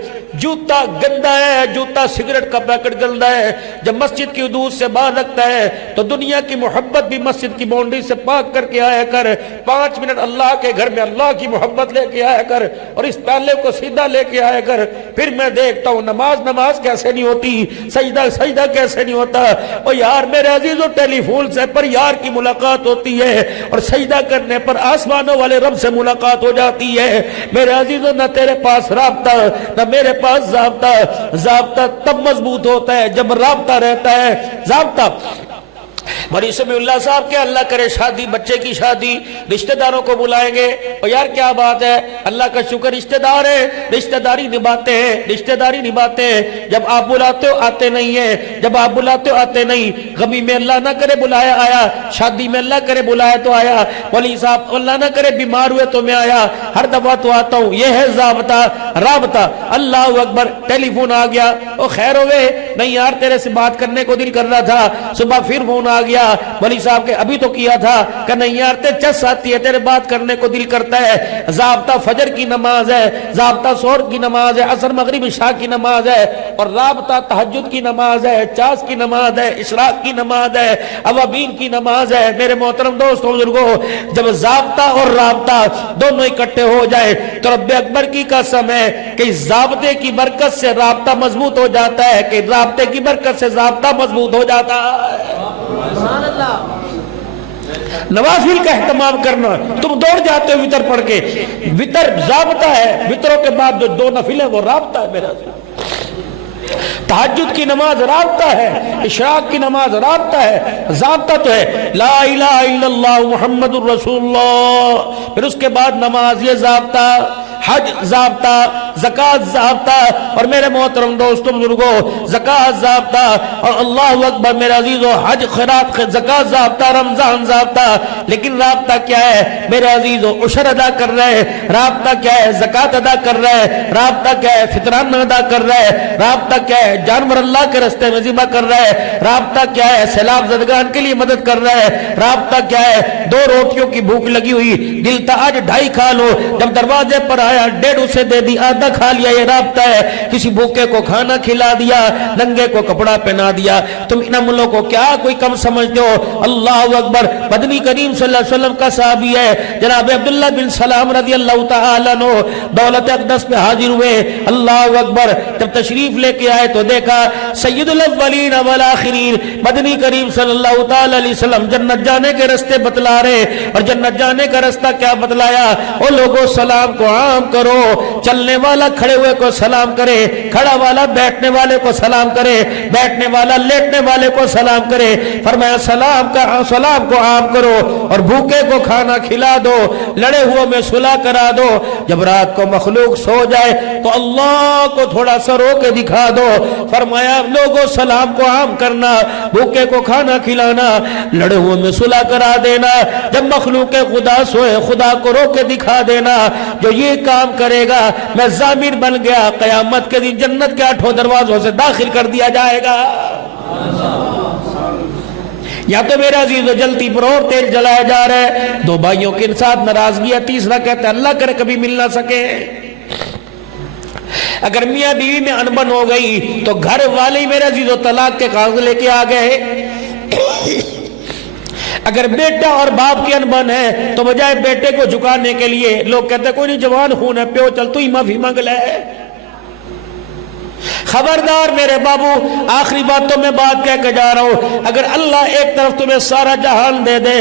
جوتا گندا ہے، جوتا سگریٹ کا پیکٹ گندا ہے، جب مسجد کی حدود سے باہر رکھتا ہے تو دنیا کی محبت بھی مسجد کی باؤنڈری سے پاک کر کے آیا کر۔ 5 منٹ اللہ کے گھر میں اللہ کی محبت لے کے آیا کر، اور اس پیالے کو سیدھا لے کے آیا کر۔ پھر میں دیکھتا ہوں نماز کیسے نہیں ہوتی، سجدہ کیسے نہیں ہوتا۔ اور یار میرے عزیزو، ٹیلی فون سے پر یار کی ملاقات ہوتی ہے، اور سجدہ کرنے پر آسمانوں والے رب سے ملاقات ہو جاتی ہے۔ میرے عزیزو، نہ تیرے پاس رابطہ نہ میرے پاس ضابطہ۔ ضابطہ تب مضبوط ہوتا ہے جب رابطہ رہتا ہے۔ ضابطہ مولوی سمیع اللہ صاحب کے اللہ کرے شادی، بچے کی شادی، رشتہ داروں کو بلائیں گے، اور یار کیا بات ہے، اللہ کا شکر رشتہ دار ہے، رشتہ داری نبھاتے ہیں، رشتہ داری نبھاتے ہیں۔ جب آپ بلاتے ہو آتے نہیں ہیں، جب آپ بلاتے ہو آتے نہیں، غمی میں اللہ نہ کرے بلایا آیا، شادی میں اللہ کرے بلایا تو آیا، مولوی صاحب اللہ نہ کرے بیمار ہوئے تو میں آیا، ہر دفعہ تو آتا ہوں۔ یہ ہے ضابطہ، رابطہ۔ اللہ اکبر، ٹیلی فون آ گیا، او خیر ہوئے، نہیں یار تیرے سے بات کرنے کو دل کر رہا تھا، صبح پھر فون آ گیا مولوی صاحب کے، ابھی تو کیا تھا، کہ نہیں یار تے چس آتی ہے، تیرے بات کرنے کو دل کرتا ہے۔ ضابطہ فجر کی نماز ہے، ضابطہ سحر کی نماز ہے، عصر مغرب عشاء کی نماز ہے، اور رابطہ تہجد کی نماز ہے، چاس کی نماز ہے، اشراق کی نماز ہے، اوابین کی نماز ہے۔ میرے محترم دوستوں بزرگوں، جب ضابطہ اور رابطہ دونوں اکٹھے ہو جائے تو رب اکبر کی قسم ہے کہ ضابطے کی برکت سے رابطہ مضبوط ہو جاتا ہے، کہ رابطے کی برکت سے ضابطہ مضبوط ہو جاتا ہے۔ سبحان اللہ۔ نوافل کا اہتمام کرنا، تم دوڑ جاتے ہو وطر پڑھ کے، وطر ضابطہ ہے، وطروں کے بعد جو دو نفل ہے وہ رابطہ ہے میرا۔ تہجد کی نماز رابطہ ہے، اشراق کی نماز رابطہ ہے، ضابطہ تو ہے لا الہ الا اللہ محمد الرسول اللہ، پھر اس کے بعد نماز یہ ضابطہ، حج ضابطہ، زکوٰۃ ضابطہ، اور میرے محترم دوستوں بزرگوں زکوٰۃ ضابطہ، اور اللہ اکبر میرے عزیزو، حج خیرات زکوٰۃ ضابطہ، رمضان ضابطہ، لیکن رابطہ کیا ہے میرے عزیزو؟ عشر ادا کر رہے ہیں، رابطہ کیا ہے؟ زکوٰۃ ادا کر رہے ہیں، رابطہ کیا ہے؟ فطران ادا کر رہے ہیں، رابطہ کیا ہے؟ جانور اللہ کے راستے میں ذبح کر رہے ہیں، رابطہ کیا ہے؟ سیلاب زدگان کے لیے مدد کر رہے ہیں، رابطہ کیا ہے؟ دو روٹیوں کی بھوک لگی ہوئی، دل تھا آج 2.5 کھا لو، جب دروازے پر آیا 1.5 اسے دے دی، آدھا کھا لیا، یہ رابطہ ہے۔ کسی بھوکے کو کھانا کھلا دیا، ننگے کو کپڑا پہنا دیا۔ تم ان عملوں کو کیا کوئی کم سمجھتے ہو؟ اللہ اکبر، مدنی کریم صلی اللہ علیہ وسلم کا صحابی ہے جناب عبداللہ بن سلام رضی اللہ تعالیٰ عنہ، دولت اقدس پہ حاضر ہوئے۔ اللہ اکبر، جب تشریف لے کے آئے تو دیکھا سید الاولین والآخرین مدنی کریم صلی اللہ تعالیٰ علیہ وسلم جنت جانے کے راستے بتلا رہے، اور جنت جانے کا راستہ کیا بتلایا؟ او لوگوں سلام کو عام کرو، چلنے والا کھڑے ہوئے کو سلام کرے، کھڑا والا بیٹھنے والے کو سلام کرے، بیٹھنے والا لیٹنے والے کو سلام کرے۔ فرمایا سلام کو عام کرو، اور بھوکے کو کھانا کھلا دو، لڑے ہوئے میں صلح کرا دو۔ جب رات کو مخلوق سو جائے تو اللہ کو تھوڑا سا رو کے دکھا دو۔ فرمایا لوگوں سلام کو عام کرنا، بھوکے کو کھانا کھلانا، لڑے ہوئے میں صلح کرا دینا۔ جب مخلوق خدا سوئے خدا کو رو کے دکھا دینا۔ جو یہ کام کرے گا میں ضامن بن گیا، قیامت کے دن جنت کے 8 دروازوں سے داخل کر دیا جائے گا۔ یا تو میرا عزیز و جلتی پر اور تیل جلایا جا رہا ہے، 2 بھائیوں کے ساتھ ناراضگی ہے، تیسرا کہتا ہے اللہ کرے کبھی مل نہ سکے۔ اگر میاں بیوی میں انبن ہو گئی تو گھر والے ہی میرے عزیز و طلاق کے کاغذ لے کے آ گئے۔ اگر بیٹا اور باپ کی انبن ہے تو بجائے بیٹے کو جھکانے کے لیے لوگ کہتے ہیں کوئی نہیں جوان خون ہے، پیو چل تو ہی معافی مانگ لے۔ خبردار میرے بابو، آخری بات تو میں بات کہہ کے جا رہا ہوں، اگر اللہ ایک طرف تمہیں سارا جہان دے دے،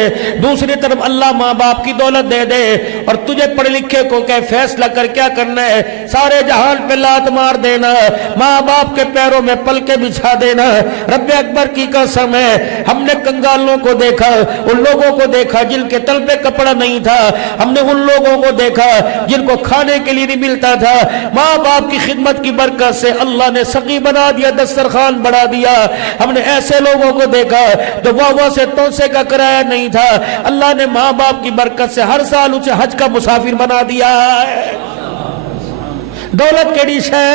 دوسری طرف اللہ ماں باپ کی دولت دے دے، اور تجھے پڑھ لکھے کو کہ فیصلہ کر کیا کرنا ہے، سارے جہان پہ لات مار دینا، ماں باپ کے پیروں میں پل کے بچھا دینا۔ رب اکبر کی قسم ہے، ہم نے کنگالوں کو دیکھا، ان لوگوں کو دیکھا جن کے تل پہ کپڑا نہیں تھا، ہم نے ان لوگوں کو دیکھا جن کو کھانے کے لیے نہیں ملتا تھا، ماں باپ کی خدمت کی برکت سے اللہ نے سقی بنا دیا، دسترخوان بڑھا دیا۔ ہم نے ایسے لوگوں کو دیکھا جو واہ سے توسے کا کرایہ نہیں تھا، اللہ نے ماں باپ کی برکت سے ہر سال اسے حج کا مسافر بنا دیا ہے۔ دولت کیڑی شے،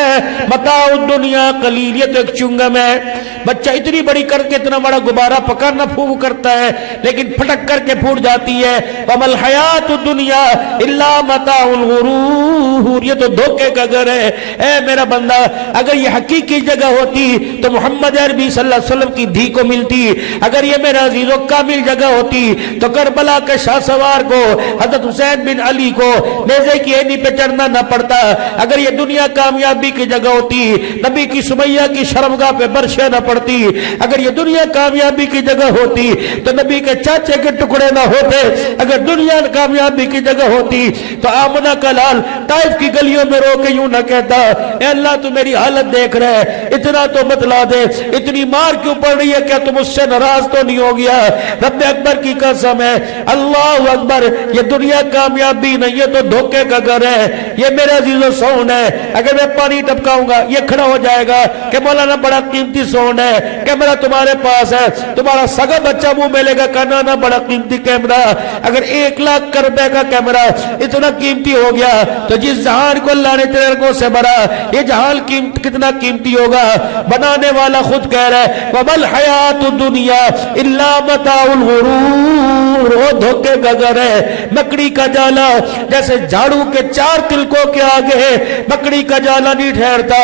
متاع الدنیا قلیل، یہ تو ایک چنگم ہے۔ بچہ اتنی بڑی کر کے اتنا بڑا غبارہ پکڑنا پھونک کرتا ہے، لیکن پھٹک کر کے پھوٹ جاتی ہے۔ وَمَا الْحَيَاةُ الدُّنْيَا إِلَّا مَتَاعُ الْغُرُورِ، یہ تو دھوکے کا گھر ہے۔ اے میرا بندہ، اگر یہ حقیقی جگہ ہوتی تو محمد عربی صلی اللہ علیہ وسلم کی دھی کو ملتی، اگر یہ میرا عزیزو کامل جگہ ہوتی تو کربلا کے شاہ سوار کو، حضرت حسین بن علی کو نیزے کی اینی پہ چڑھنا نہ پڑتا، اگر یہ دنیا کامیابی کی جگہ ہوتی نبی کی سمیہ کی شرمگاہ پہ برشے نہ پڑتی، اگر یہ دنیا کامیابی کی جگہ ہوتی تو نبی کے چاچے کے ٹکڑے نہ ہوتے، اگر دنیا کامیابی کی جگہ ہوتی تو آمنہ کا لال طائف کی گلیوں میں رو کے یوں نہ کہتا اے اللہ تو میری حالت دیکھ رہے اتنا تو بتلا دے، اتنی مار کیوں پڑ رہی ہے، کیا تم اس سے ناراض تو نہیں ہو گیا؟ رب اکبر کی قسم ہے، اللہ اکبر، یہ دنیا کامیابی نہیں، یہ تو دھوکے کا گھر ہے، یہ میرا عزیز و سون ہے۔ اگر میں پانی ٹپکاؤں گا یہ کھڑا ہو جائے گا کہ مولانا بڑا قیمتی سون ہے، کیمرہ تمہارے پاس ہے، تمہارا سگا بچہ منہ میں لے گا کہنا نا بڑا قیمتی کیمرہ۔ اگر 1,00,000 روپے کا کیمرہ اتنا قیمتی ہو گیا تو جس جہان کو اللہ نے تیرے رنگوں سے بھرا یہ جہان کتنا قیمتی ہوگا؟ بنانے والا خود کہہ رہا ہے وَمَا الْحَيَاةُ الدُّنْيَا إِلَّا مَتَاعُ الْغُرُورِ، وہ دھوکے کا گھر ہے، مکڑی کا جالا جیسے جھاڑو کے 4 تلکوں کے آگے مکڑی کا جالا نہیں ٹھہرتا،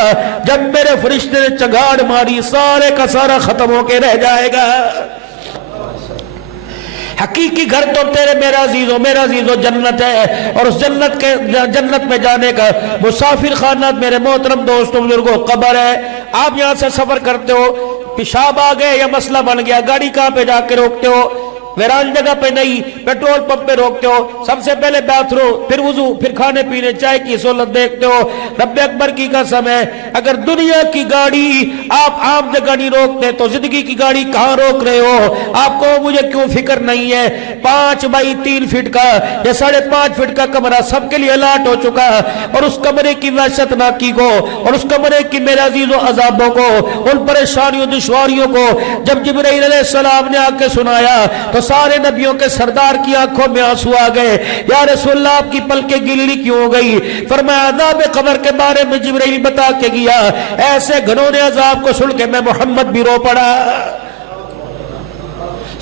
جب میرے فرشتے نے چنگاڑ ماری سارے کا سارا ختم ہو کے رہ جائے گا۔ حقیقی گھر تو تیرے میرا عزیزو جنت ہے، اور اس جنت میں جانے کا مسافر خانہ میرے محترم دوستوں بزرگوں قبر ہے۔ آپ یہاں سے سفر کرتے ہو، پیشاب آ گئے یا مسئلہ بن گیا، گاڑی کہاں پہ جا کے روکتے ہو؟ ویران جگہ پہ نہیں، پیٹرول پمپ پہ روکتے ہو، سب سے پہلے باتھ روم، پھر وضو، پھر کھانے پینے چائے کی سہولت دیکھتے ہو۔ رب اکبر کی قسم ہے اگر دنیا کی گاڑی آپ عام جگہ نہیں روکتے تو زندگی کی گاڑی کہاں روک رہے ہو؟ آپ کو مجھے کیوں فکر نہیں ہے؟ 5 بائی 3 فٹ کا یا 5.5 فٹ کا کمرہ سب کے لیے الاٹ ہو چکا، اور اس کمرے کی وحشتناکی کو اور اس کمرے کی میرے عزیز و عذابوں کو، ان پریشانیوں دشواریوں کو جب جبرائیل علیہ السلام نے آ کے سنایا تو سارے نبیوں کے سردار کی آنکھوں میں آنسو آ گئے۔ یا رسول اللہ آپ کی پلکیں گیلی کیوں ہو گئی؟ فرمایا عذاب قبر کے بارے میں جبرائیل بتا کے گیا، ایسے گھنونے عذاب کو سن کے میں محمد بھی رو پڑا۔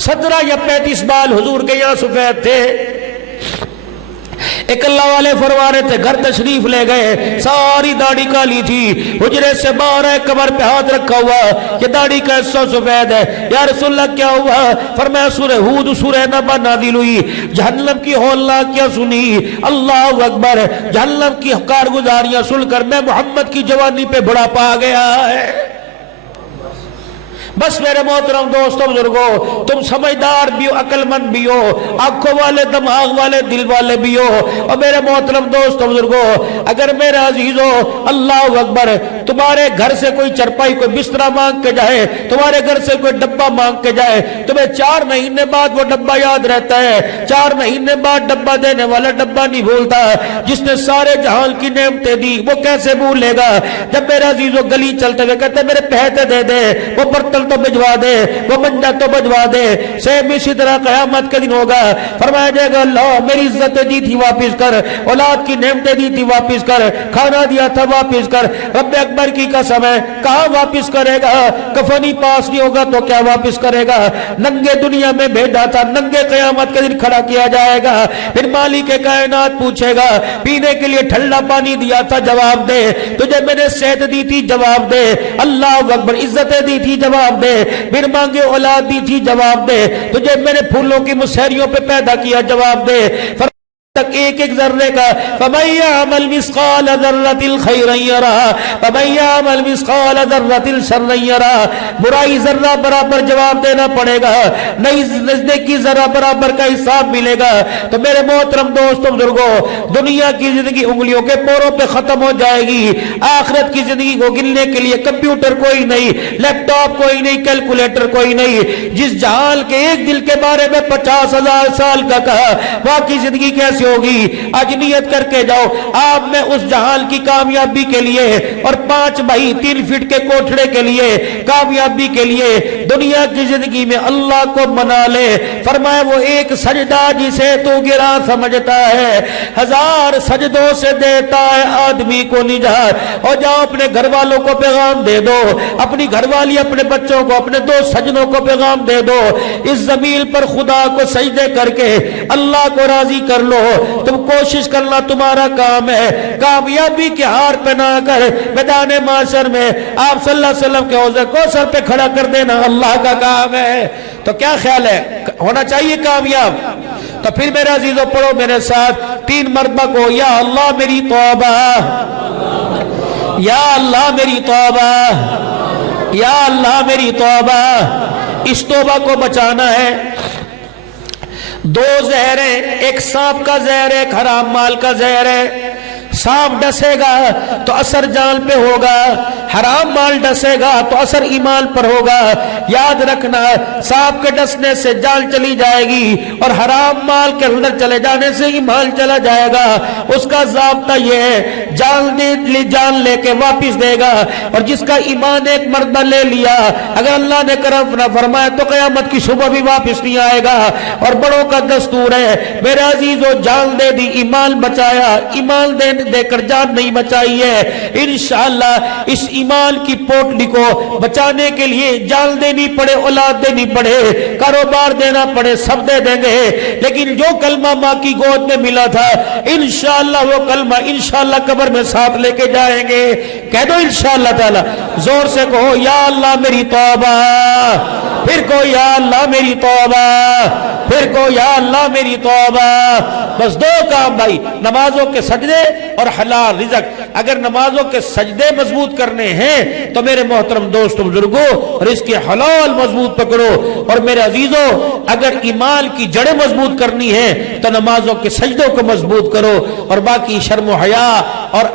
17 یا 35 بال حضور کے یہاں سفید تھے، ایک اللہ والے فرما رہے تھے، گھر تشریف لے گئے، ساری داڑھی کالی تھی، حجرے سے باہر ہے، کمر پہ ہاتھ رکھا ہوا، یہ داڑھی کا حصہ سفید ہے۔ یا رسول اللہ کیا ہوا؟ فرمایا سورہ ہود سورہ نبا نازل ہوئی، جہنم کی ہولناک کیا سنی؟ اللہ اکبر، جہنم کی کارگزاریاں سن کر میں محمد کی جوانی پہ بڑھاپا آ گیا ہے۔ بس میرے محترم دوستوں بزرگوں، تم سمجھدار بھی ہو، عقل مند بھی ہو، آنکھوں والے، دماغ والے، دل والے بھی ہو، اور میرے محترم دوستوں بزرگوں اگر میرا عزیزو اللہ اکبر تمہارے گھر سے کوئی چرپائی کوئی بسترا مانگ کے جائے، تمہارے گھر سے کوئی ڈبہ مانگ کے جائے، تمہیں 4 مہینے بعد وہ ڈبہ یاد رہتا ہے، 4 مہینے بعد ڈبہ دینے والا ڈبہ نہیں بھولتا۔ جس نے سارے جہان کی نعمتیں دی وہ کیسے بھول لے گا؟ جب میرا عزیزو گلی چلتے ہوئے کہتے میرے پہتے دے دے، وہ برتن تو بجوا دے، وہ منجا تو بجوا دے، سیم اسی طرح قیامت کے دن ہوگا، فرمایا جائے گا اللہ میری عزتیں دی تھی واپس کر، اولاد کی نعمتیں دی تھی واپس کر، کھانا دیا تھا واپس کر۔ رب اکبر کی قسم ہے کہاں واپس کرے گا؟ کفنی پاس نہیں ہوگا تو کیا واپس کرے گا؟ ننگے دنیا میں بھیجا تھا، ننگے قیامت کے دن کھڑا کیا جائے گا، پھر مالک کائنات پوچھے گا پینے کے لیے ٹھنڈا پانی دیا تھا جواب دے، تجھے میں نے صحت دی تھی جواب دے، اللہ اکبر عزتیں دی تھی جواب دے، پھر مانگے اولاد دی تھی جواب دے، تجھے میں نے پھولوں کی مسحریوں پہ پیدا کیا جواب دے، تک ایک ایک ذرے کا فَمَن يَعْمَلْ مِثْقَالَ ذَرَّةٍ خَيْرًا يَرَهُ وَمَن يَعْمَلْ مِثْقَالَ ذَرَّةٍ شَرًّا يَرَهُ۔ برائی ذرہ برابر جواب دینا پڑے گا، نیکی ذرہ برابر کا حساب ملے گا۔ تو میرے محترم دوستوں بزرگوں دنیا کی زندگی انگلیوں کے پوروں پہ ختم ہو جائے گی، آخرت کی زندگی کو گننے کے لیے کمپیوٹر کوئی نہیں، لیپ ٹاپ کوئی نہیں، کیلکولیٹر کوئی نہیں۔ جس جہال کے ایک دل کے بارے میں 50,000 سال کا کہا وہاں کی زندگی کیسے ہوگی؟ آج نیت کر کے جاؤ آپ میں اس جہان کی کامیابی کے لیے اور 5 بائی 3 فٹ کے کوٹھڑے کے لیے کامیابی کے لیے دنیا کی زندگی میں اللہ کو منا لے۔ فرمایا وہ ایک سجدہ جسے تو گرا سمجھتا ہے 1000 سجدوں سے دیتا ہے آدمی کو نجات۔ اور جاؤ اپنے گھر والوں کو پیغام دے دو، اپنی گھر والی اپنے بچوں کو اپنے 2 سجنوں کو پیغام دے دو، اس زمین پر خدا کو سجدے کر کے اللہ کو راضی کر لو۔ تم کوشش کرنا تمہارا کام ہے، کامیابی کے ہار پہنا کر میدان معاشر میں آپ صلی اللہ علیہ وسلم کے حوض کوثر پہ کھڑا کر دینا اللہ کا کام ہے۔ تو کیا خیال ہے ہونا چاہیے کامیاب؟ تو پھر میرے عزیزوں پڑھو میرے ساتھ 3 مرتبہ کو یا اللہ میری توبہ، یا اللہ میری توبہ، یا اللہ میری توبہ، اس توبہ کو بچانا ہے۔ دو زہر ہیں، ایک سانپ کا زہر ہے، ایک حرام مال کا زہر ہے۔ سانپ ڈسے گا تو اثر جان پہ ہوگا، حرام مال ڈسے گا تو اثر ایمان پر ہوگا۔ یاد رکھنا، سانپ کے ڈسنے سے جان چلی جائے گی اور حرام مال کے اندر چلے جانے سے ایمان چلا جائے گا۔ اس کا ضابطہ یہ ہے، جان لے کے واپس دے گا، اور جس کا ایمان ایک مرتبہ لے لیا، اگر اللہ نے کرم نہ فرمایا تو قیامت کی صبح بھی واپس نہیں آئے گا۔ اور بڑوں کا دستور ہے میرے عزیزو، جان دے دی ایمان بچایا، ایمان دے کر جان نہیں بچائی ہے۔ انشاءاللہ اس ایمان کی پوٹلی کو بچانے کے لیے جان دینی پڑے، اولاد دینی پڑے، کاروبار دینا پڑے، سب دے دیں گے، لیکن جو کلمہ ماں کی گود میں ملا تھا انشاءاللہ وہ کلمہ انشاءاللہ قبر میں ساتھ لے کے جائیں گے۔ کہہ دو انشاءاللہ تعالی، زور سے کہو یا اللہ میری توبہ، پھر کو یا اللہ میری توبہ، پھر کو یا اللہ میری توبہ۔ بس دو کام بھائی، نمازوں کے سجدے اور حلال رزق۔ اگر نمازوں کے سجدے مضبوط کرنے ہیں تو میرے محترم دوستو بزرگوں رزق حلال مضبوط پکڑو، اور میرے عزیزوں اگر ایمان کی جڑیں مضبوط کرنی ہے تو نمازوں کے سجدوں کو مضبوط کرو، اور باقی شرم و حیا اور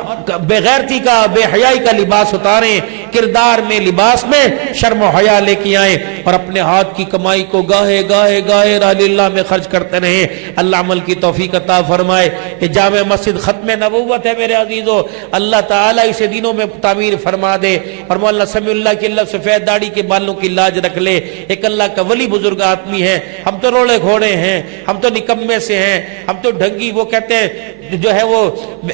بے غیرتی کا، بے حیائی کا لباس اتاریں، کردار میں لباس میں شرم و حیا لے کے آئیں، اور اپنے ہاتھ کی کمائی کو گاہے گاہے گاہے راہ اللہ میں خرچ کرتے رہیں۔ اللہ عمل کی توفیق عطا فرمائے۔ یہ جامع مسجد ختم نبوت ہے میرے عزیزو، اللہ تعالیٰ اسے دینوں میں تعمیر فرما دے، اور مولانا سمیع اللہ کی اللہ سفید داڑھی کے بالوں کی لاج رکھ لے۔ ایک اللہ کا ولی بزرگ آدمی ہے، ہم تو روڑے گھوڑے ہیں، ہم تو نکمے سے ہیں، ہم تو ڈھنگی، وہ کہتے ہیں جو ہے وہ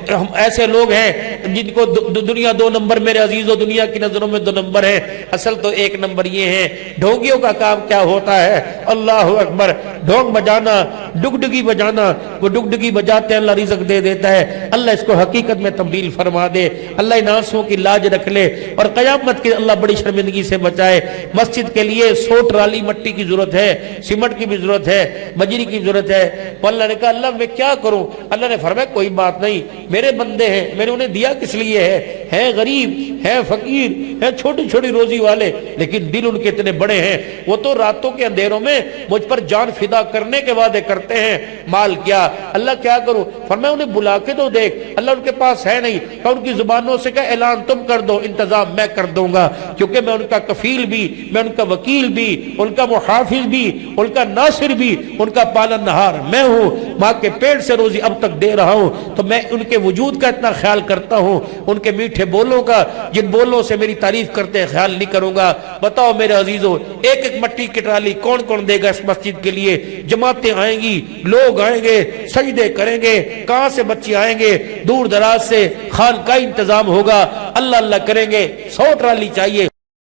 ہم ایسے لوگ ہیں جن کو دنیا دو نمبر، میرے عزیزو دنیا کی نظروں میں دو نمبر ہے، اصل تو ایک نمبر یہ ہے۔ ڈھونگیوں کا کام کیا ہوتا ہے؟ اللہ اکبر، ڈھونگ بجانا، ڈگڈگی بجانا، وہ ڈگڈگی بجاتے اللہ رزق دے دیتا ہے۔ اللہ اس کو حقیقت میں تبدیل فرما دے، اللہ ان آنسوں کی لاج رکھ لے، اور قیامت کی اللہ بڑی شرمندگی سے بچائے۔ مسجد کے لیے 100 ٹرالی مٹی کی ضرورت ہے، سیمنٹ کی بھی ضرورت ہے، بجری کی ضرورت ہے۔ تو اللہ نے کہا اللہ میں کیا کروں؟ اللہ نے فرمایا کوئی بات نہیں، میرے بندے ہیں، میں نے انہیں دیا کس لیے ہے؟ ہیں غریب، ہیں فقیر، ہیں چھوٹی چھوٹی روزی والے، لیکن دل ان کے اتنے بڑے ہیں، وہ تو راتوں کے اندھیروں میں مجھ پر جان فدا کرنے کے وعدے کرتے ہیں، مال کیا؟ اللہ کیا کروں؟ فرمایا انہیں بلا کے تو دیکھ، اللہ ان کے پاس ہے نہیں، کہ ان کی زبانوں سے کہ اعلان تم کر دو، انتظام میں کر دوں گا، کیونکہ میں ان کا کفیل بھی، میں ان کا وکیل بھی، ان کا محافظ بھی، ان کا ناصر بھی، ان کا پالن نہار میں ہوں، ماں کے پیٹ سے روزی اب تک دے رہا ہوں، تو میں ان کے وجود کا اتنا خیال کرتا ہوں، ان کے میٹھے بولوں کا، جن بولوں سے میری تعریف کرتے خیال نہیں کروں گا۔ بتاؤ میرے عزیزو، ایک ایک مٹی کی ٹرالی کون کون دے گا اس مسجد کے لیے؟ جماعتیں آئیں گی، لوگ آئیں گے، سجدے کریں گے، کہاں سے بچے آئیں گے؟ دور دراز سے، خانقاہ انتظام ہوگا، اللہ اللہ کریں گے، 100 ٹرالی چاہیے،